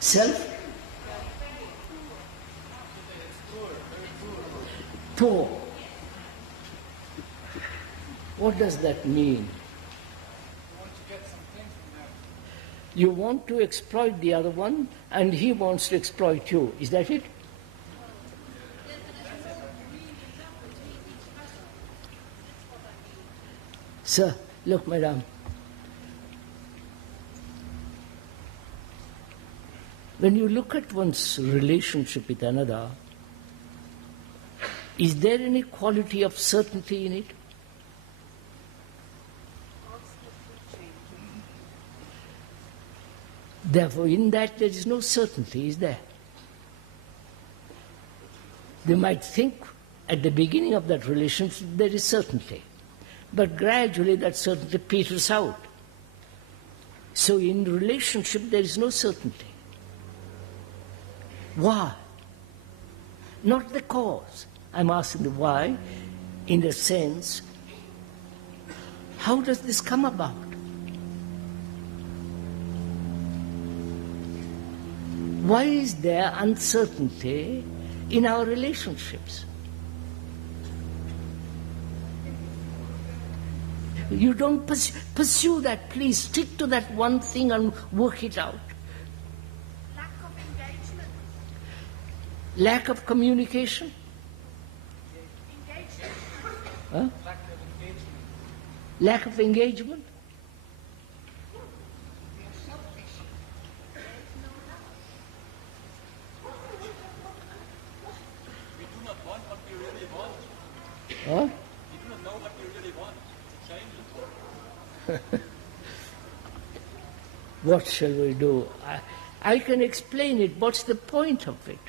Self? poor. What does that mean? You want to exploit the other one, and he wants to exploit you. Is that it? Sir, look, madam. When you look at one's relationship with another, is there any quality of certainty in it? Therefore, in that there is no certainty, is there? They might think at the beginning of that relationship there is certainty, but gradually that certainty peters out. So in relationship there is no certainty. Why? Not the cause. I'm asking the why, in the sense, how does this come about? Why is there uncertainty in our relationships? You don't pursue that. Please stick to that one thing and work it out. Lack of engagement. Lack of communication? Engagement. Huh? Lack of engagement? Huh? You do not know what you really want. Change it. What shall we do? I can explain it. What's the point of it?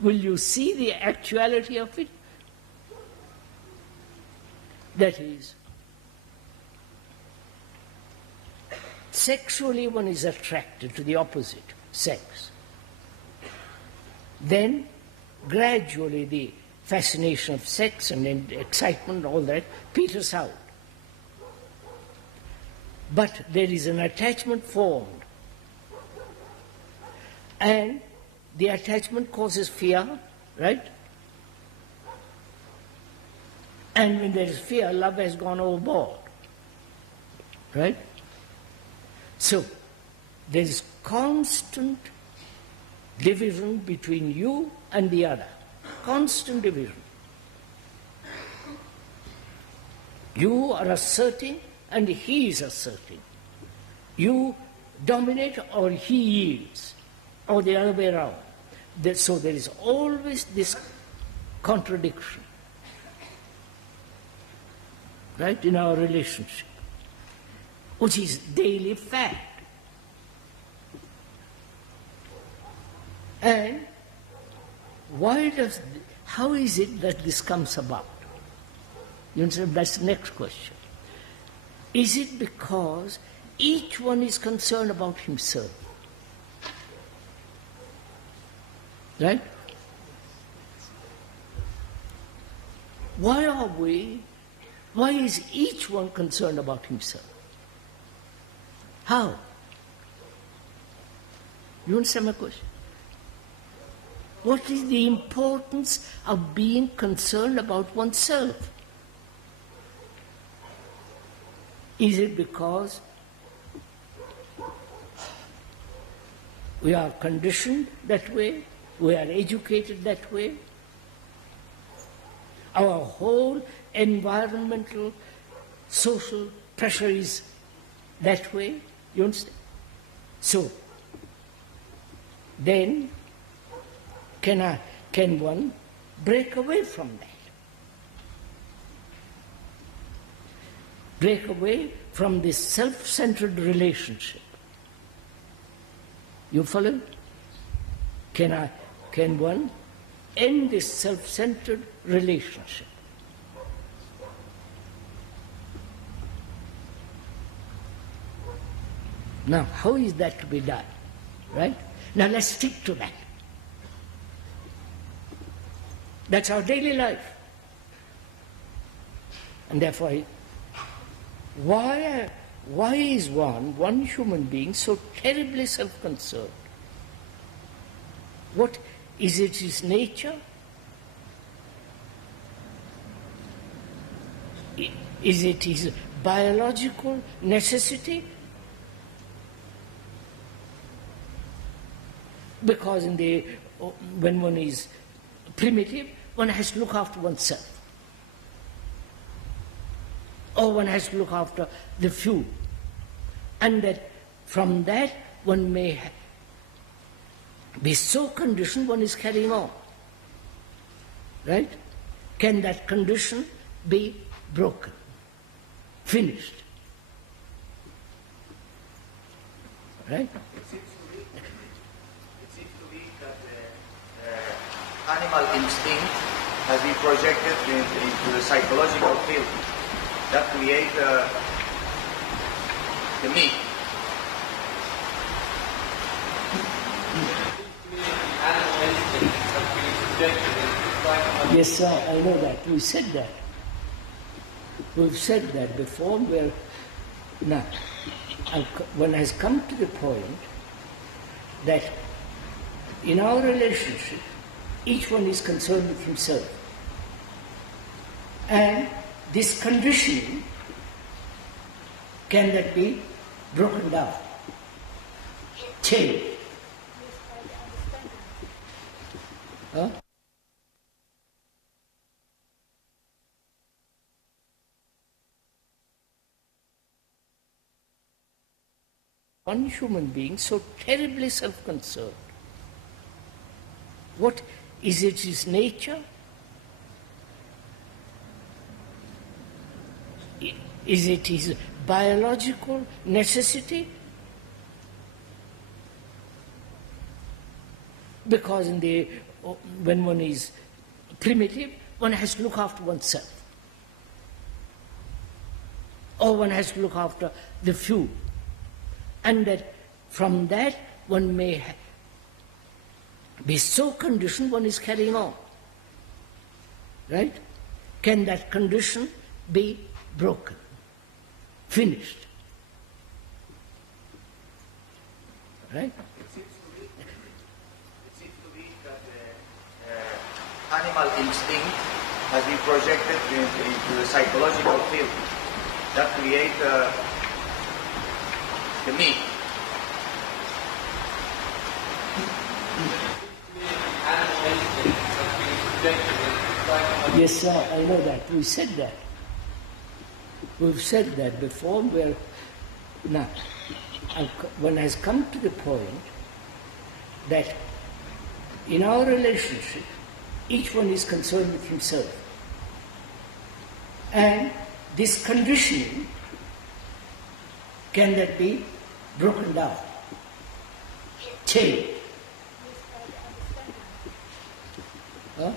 Will you see the actuality of it? That is, sexually one is attracted to the opposite sex. Then, gradually the fascination of sex and excitement, all that, peters out. But there is an attachment formed. And the attachment causes fear, right? And when there is fear, love has gone overboard. Right? So, there is constant division between you and the other. Constant division. You are asserting and he is asserting. You dominate or he yields, or the other way around. So there is always this contradiction, right, in our relationship, which is daily fact. And how is it that this comes about? You understand? That's the next question. Is it because each one is concerned about himself? Right? Why is each one concerned about himself? How? You understand my question? What is the importance of being concerned about oneself? Is it because we are conditioned that way? We are educated that way? Our whole environmental, social pressure is that way? You understand? So, then, can one break away from that? Break away from this self-centered relationship. You follow? Can one end this self-centered relationship? Now, how is that to be done? Right? Now, let's stick to that. That's our daily life. And therefore, why is one human being so terribly self-concerned? What is it, his nature? Is it his biological necessity? Because when one is primitive, one has to look after oneself. Or one has to look after the few. And that from that one may be so conditioned one is carrying on. Right? Can that condition be broken? Finished? Right? It seems to be that the animal instinct has been projected into the psychological field that create the me. Yes, sir, I know that. We said that. We've said that before. Now, one has come to the point that in our relationship, each one is concerned with himself. And this conditioning, can that be broken down? Changed? Huh? One human being so terribly self-concerned. What is it, his nature? Is it his biological necessity? Because when one is primitive, one has to look after oneself. Or one has to look after the few. And that from that one may be so conditioned one is carrying on. Right? Can that condition be broken? Finished? Right? It seems to be that the animal instinct has been projected into the psychological field that create the me. Yes, sir, I know that. We said that. We've said that before. Now, one has come to the point that in our relationship, each one is concerned with himself. And this conditioning, can that be broken down? Changed? Huh?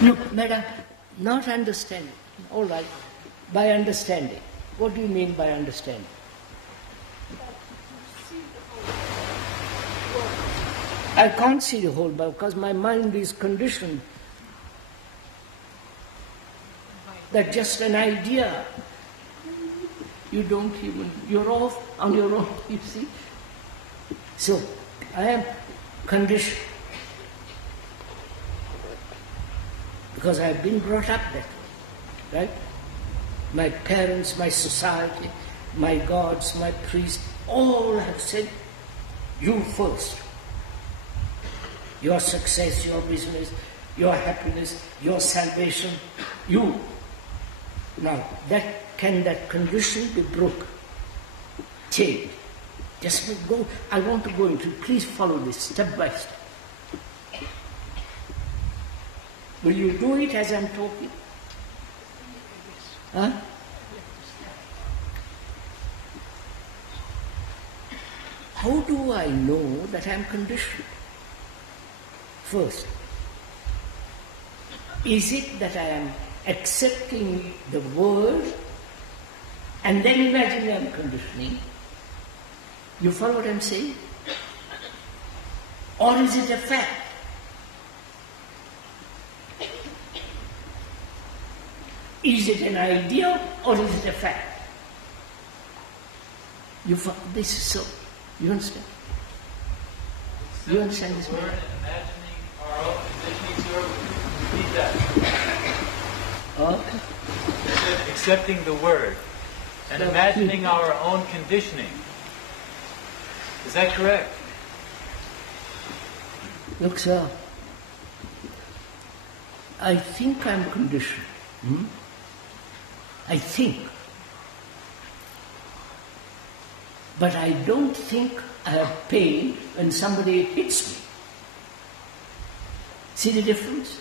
No, madam, not understanding. All right. By understanding. What do you mean by understanding? I can't see the whole because my mind is conditioned. That's just an idea. You don't even, you're off on your own, you see. So, I am conditioned. Because I've been brought up that way, right? My parents, my society, my gods, my priests, all have said, you first. Your success, your business, your happiness, your salvation, you. Now, can that condition be broken? Changed? Just go, I want to go into, please follow this step by step. Will you do it as I'm talking? Huh? How do I know that I'm conditioned? First, is it that I am accepting the word and then imagining I'm conditioning? You follow what I'm saying? Or is it a fact? Is it an idea or is it a fact? This is so. You understand? You understand this? Word and imagining our own conditioning, sir. Repeat that. Okay. accepting the word and imagining our own conditioning. Is that correct? Look, sir, I think I'm conditioned. I think. But I don't think I have pain when somebody hits me. See the difference?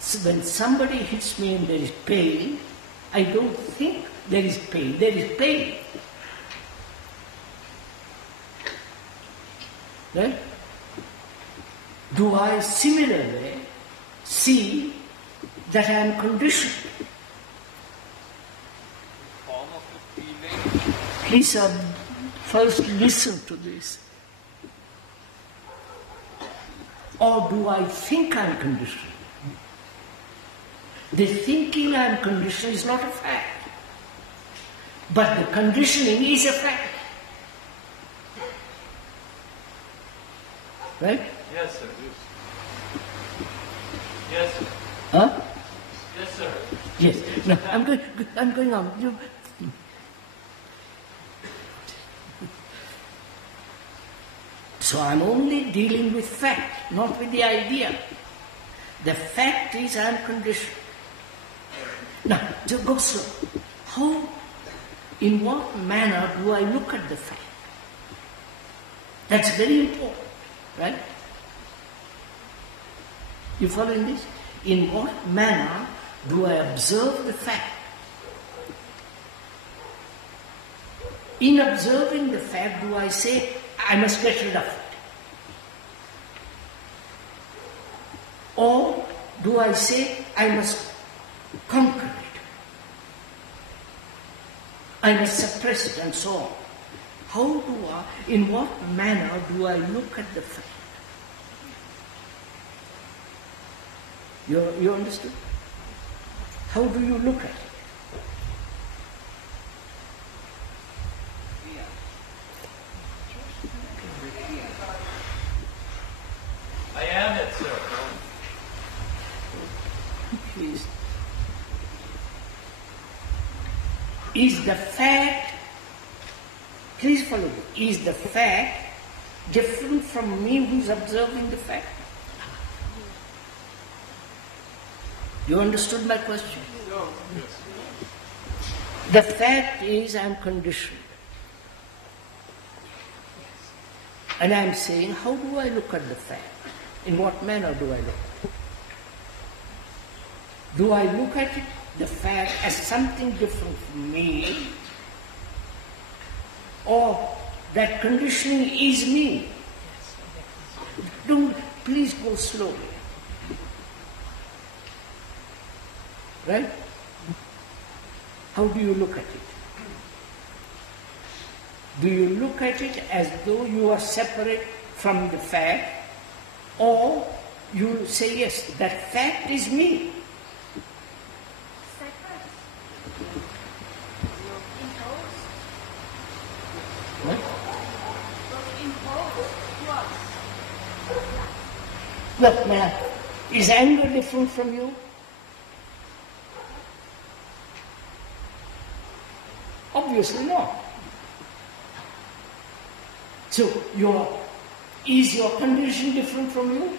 So when somebody hits me and there is pain, I don't think there is pain. There is pain. Right? Do I similarly see that I am conditioned? Please first listen to this. Or do I think I am conditioned? The thinking I am conditioned is not a fact. But the conditioning is a fact. Right? Yes, sir. Yes, sir. Huh? Yes, sir. Yes. No, I'm going on. So I'm only dealing with fact, not with the idea. The fact is I'm conditioned. Now, to go slow. How, in what manner do I look at the fact? That's very important, right? You following this? In what manner do I observe the fact? In observing the fact, do I say, I must get rid of it? Or do I say, I must conquer it? I must suppress it and so on. How do I, in what manner do I look at the fact? You understood? How do you look at it? I am it, sir. Please. Is the fact, please follow me, is the fact different from me who's observing the fact? You understood my question? No. The fact is I'm conditioned. And I'm saying, how do I look at the fact? In what manner do I look? Do I look at it, the fact, as something different from me? Or that conditioning is me? Don't, please go slowly. Right? How do you look at it? Do you look at it as though you are separate from the fact, or you say, yes, that fact is me? What? Look, man, is anger different from you? Obviously not. So, is your condition different from you?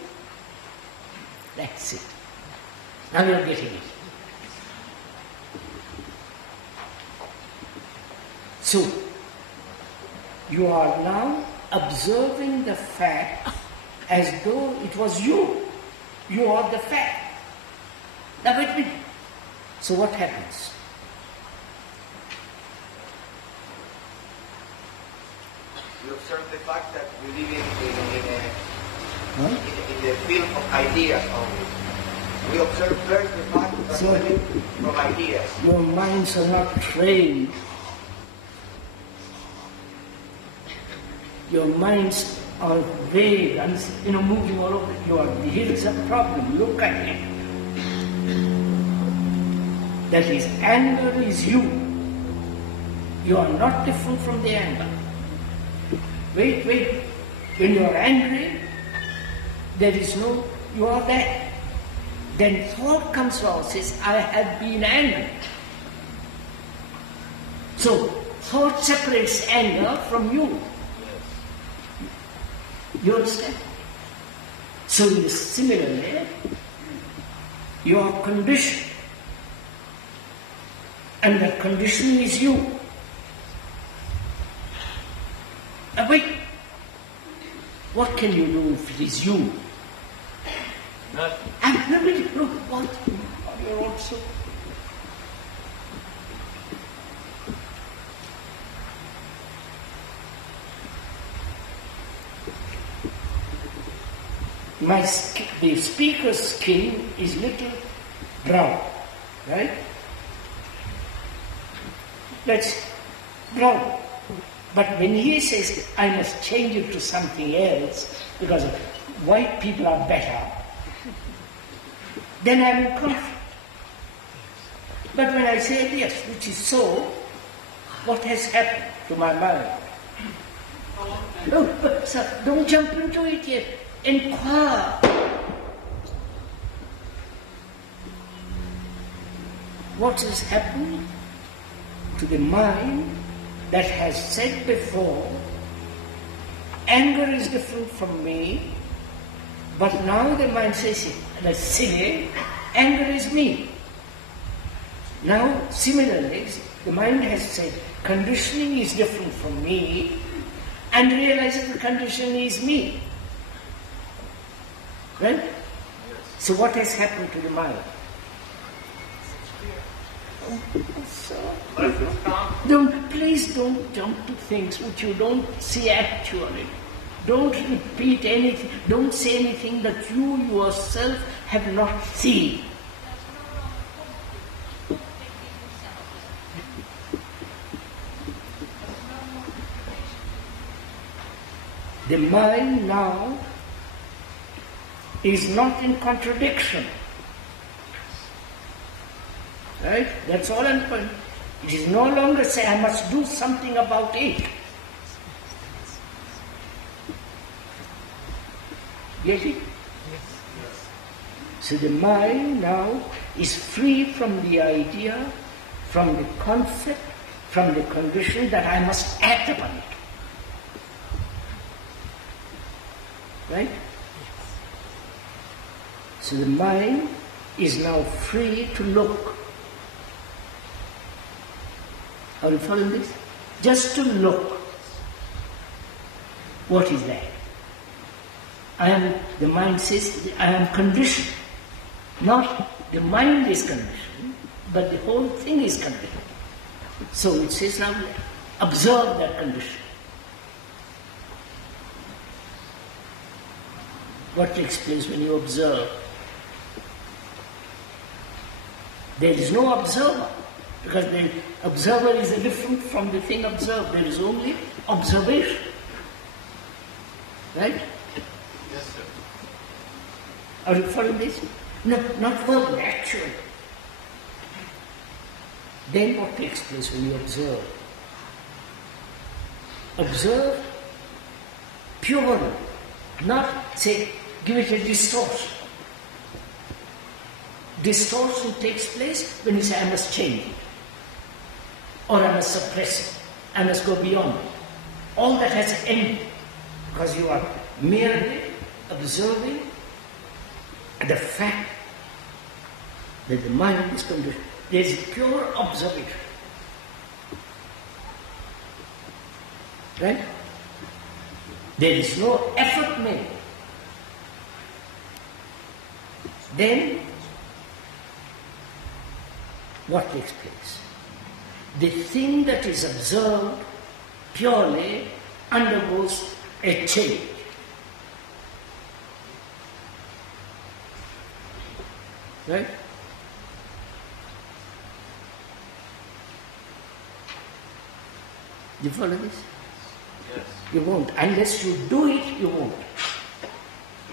That's it. Now you're getting it. So, you are now observing the fact as though it was you. You are the fact. Now wait a minute. So what happens? We observe the fact that we live in the field of ideas only. We observe first the fact that we live from ideas. Your minds are not trained. Your minds are vague and moving all over. Here is a problem. Look at it. That is, anger is you. You are not different from the anger. Wait. When you are angry, there is no, you are there. Then thought comes along, says, I have been angry. So, thought separates anger from you. You understand? So, similarly, you are conditioned. And that condition is you. Wait, what can you do if it is you? Nothing. And really, look, what? You're also. The speaker's skin is little brown, right? That's brown. But when he says, I must change it to something else because white people are better, then I'm in conflict. But when I say yes, which is so, what has happened to my mind? No, sir, don't jump into it yet. Inquire. What is happening to the mind that has said before, anger is different from me, but now the mind says, that's silly, anger is me. Now, similarly, the mind has said, conditioning is different from me, and realizes the conditioning is me. Right? So what has happened to the mind? Please don't jump to things which you don't see actually. Don't repeat anything, don't say anything that you yourself have not seen. The mind now is not in contradiction. Right? That's all I'm saying. It is no longer say I must do something about it. Get it? Yes. So the mind now is free from the idea, from the concept, from the condition that I must act upon it. Right? So the mind is now free to look. Are you following this? Just to look. What is that? The mind says, I am conditioned. Not the mind is conditioned, but the whole thing is conditioned. So it says now, observe that condition. What takes place when you observe? There is no observer, because the observer is different from the thing observed. There is only observation. Right? Yes, sir. Are you following this? No, not verbal, actual. Then what takes place when you observe? Observe purely, not say, give it a distortion. Distortion takes place when you say, I must change it, or I must suppress it, I must go beyond it. All that has ended, because you are merely observing the fact that the mind is conditioned. There is pure observation. Right? There is no effort made. Then, what takes place? The thing that is observed purely undergoes a change. Right? You follow this? Yes. You won't. Unless you do it, you won't.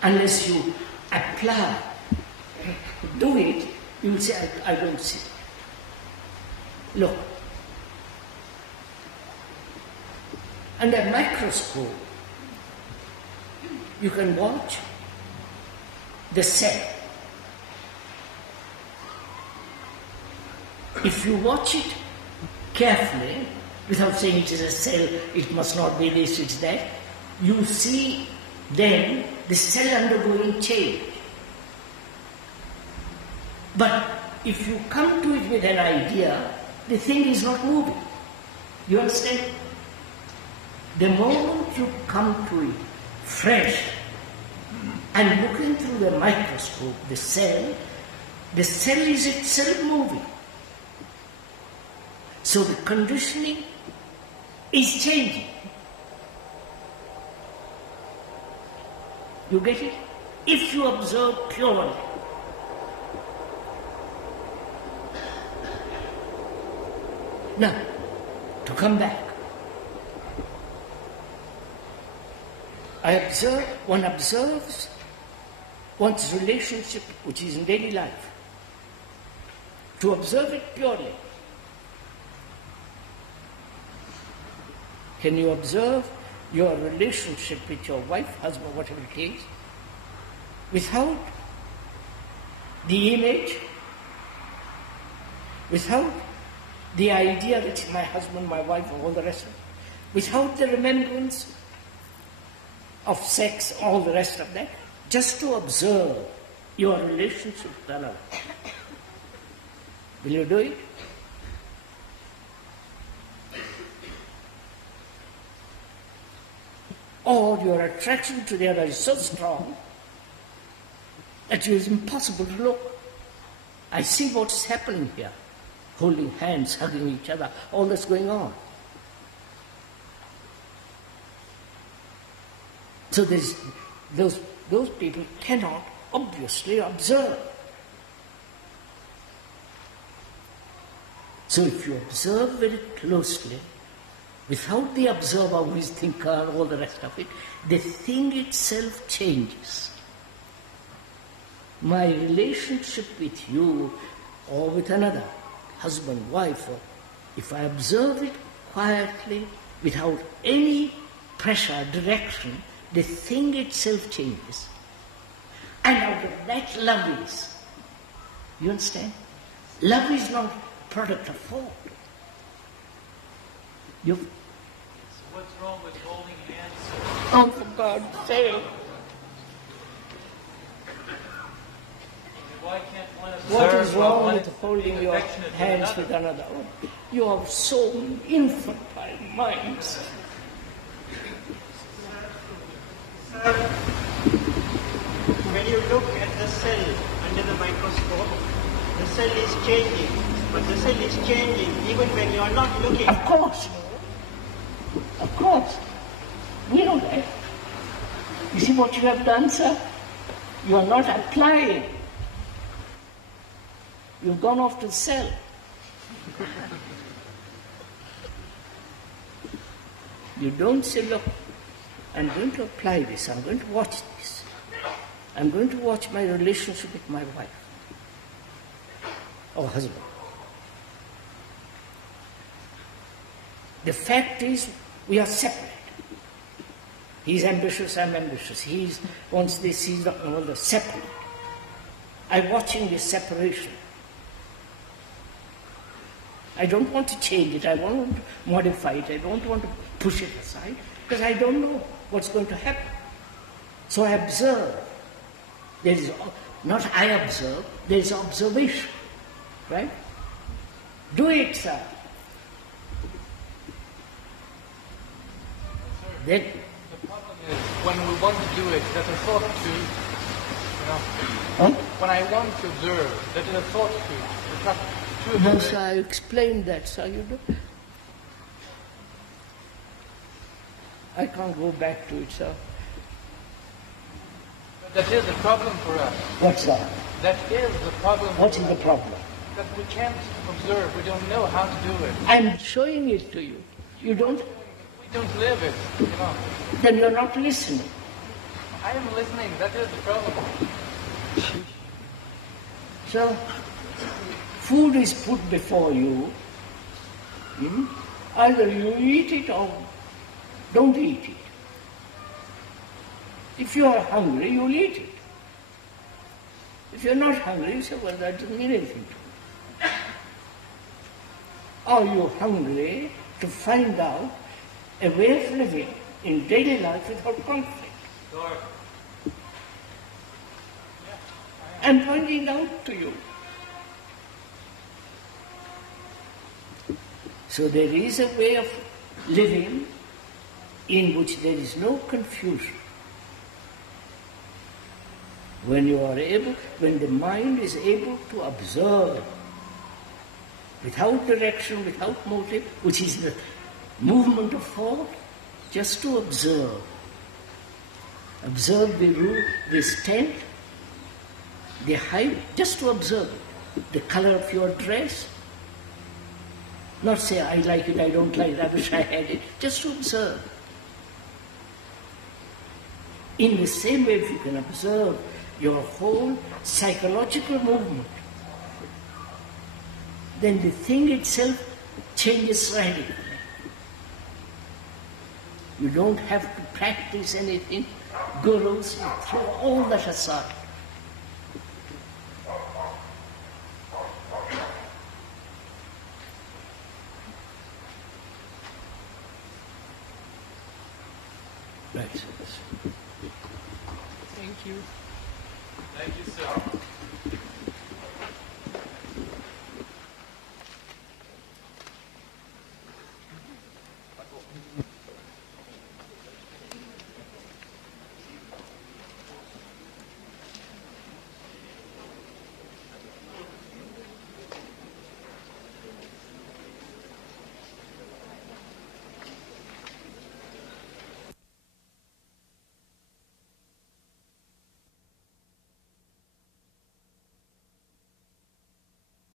Unless you apply, do it, you will say, I don't see. Look. Under a microscope, you can watch the cell. If you watch it carefully, without saying it is a cell, it must not be this, it's that. You see then the cell undergoing change. But if you come to it with an idea, the thing is not moving. You understand? The moment you come to it fresh and looking through the microscope, the cell is itself moving. So the conditioning is changing. You get it? If you observe purely. Now, to come back, one observes one's relationship, which is in daily life. To observe it purely. Can you observe your relationship with your wife, husband, whatever it is, without the image, without the idea that it's my husband, my wife, and all the rest of it, without the remembrance of sex, all the rest of that, just to observe your relationship with another? Will you do it? Or your attraction to the other is so strong that it is impossible to look. I see what's happening here. Holding hands, hugging each other, all that's going on. So those people cannot obviously observe. So if you observe very closely, without the observer who is thinker and all the rest of it, the thing itself changes. My relationship with you or with another, husband, wife, or if I observe it quietly, without any pressure, direction, the thing itself changes. And out of that love is. You understand? Love is not a product of thought. So what's wrong with holding hands? Oh, for God's sake. Why can't one observe What is wrong one with holding your hands with another? Oh, you have so infantile minds. Sir, when you look at the cell under the microscope, the cell is changing. But the cell is changing even when you are not looking. Of course. Of course. We know that. You see what you have done, sir? You are not applying. You've gone off to the cell. You don't say, look, I'm going to apply this, I'm going to watch this. I'm going to watch my relationship with my wife or husband. The fact is, we are separate. He's ambitious, I'm ambitious. He wants this, he's not, all the separate. I'm watching this separation. I don't want to change it, I want to modify it, I don't want to push it aside, because I don't know what's going to happen. So I observe. There is not I observe, there is observation. Right? Do it, sir. Then the problem is when we want to do it, there's a thought to, when I want to observe, there's a thought to. No, sir, I explained that, sir. You know. I can't go back to it, sir. But that is the problem for us. What's that? That is the problem. What is the problem? That we can't observe. We don't know how to do it. I'm showing it to you. You don't? We don't live it, Then you're not listening. I am listening. That is the problem. So, food is put before you. Either you eat it or don't eat it. If you are hungry, you'll eat it. If you're not hungry, you say, well, that doesn't mean anything to me. Or you're hungry to find out a way of living in daily life without conflict. Sure. I'm pointing out to you. So there is a way of living in which there is no confusion. When the mind is able to observe without direction, without motive, which is the movement of thought, just to observe. Observe the room, this tent, the height, just to observe it. The color of your dress. Not say, I like it, I don't like it, I wish I had it. Just to observe. In the same way, if you can observe your whole psychological movement, then the thing itself changes radically. You don't have to practice anything. Gurus, you throw all that aside. Right. Thank you. Thank you, sir.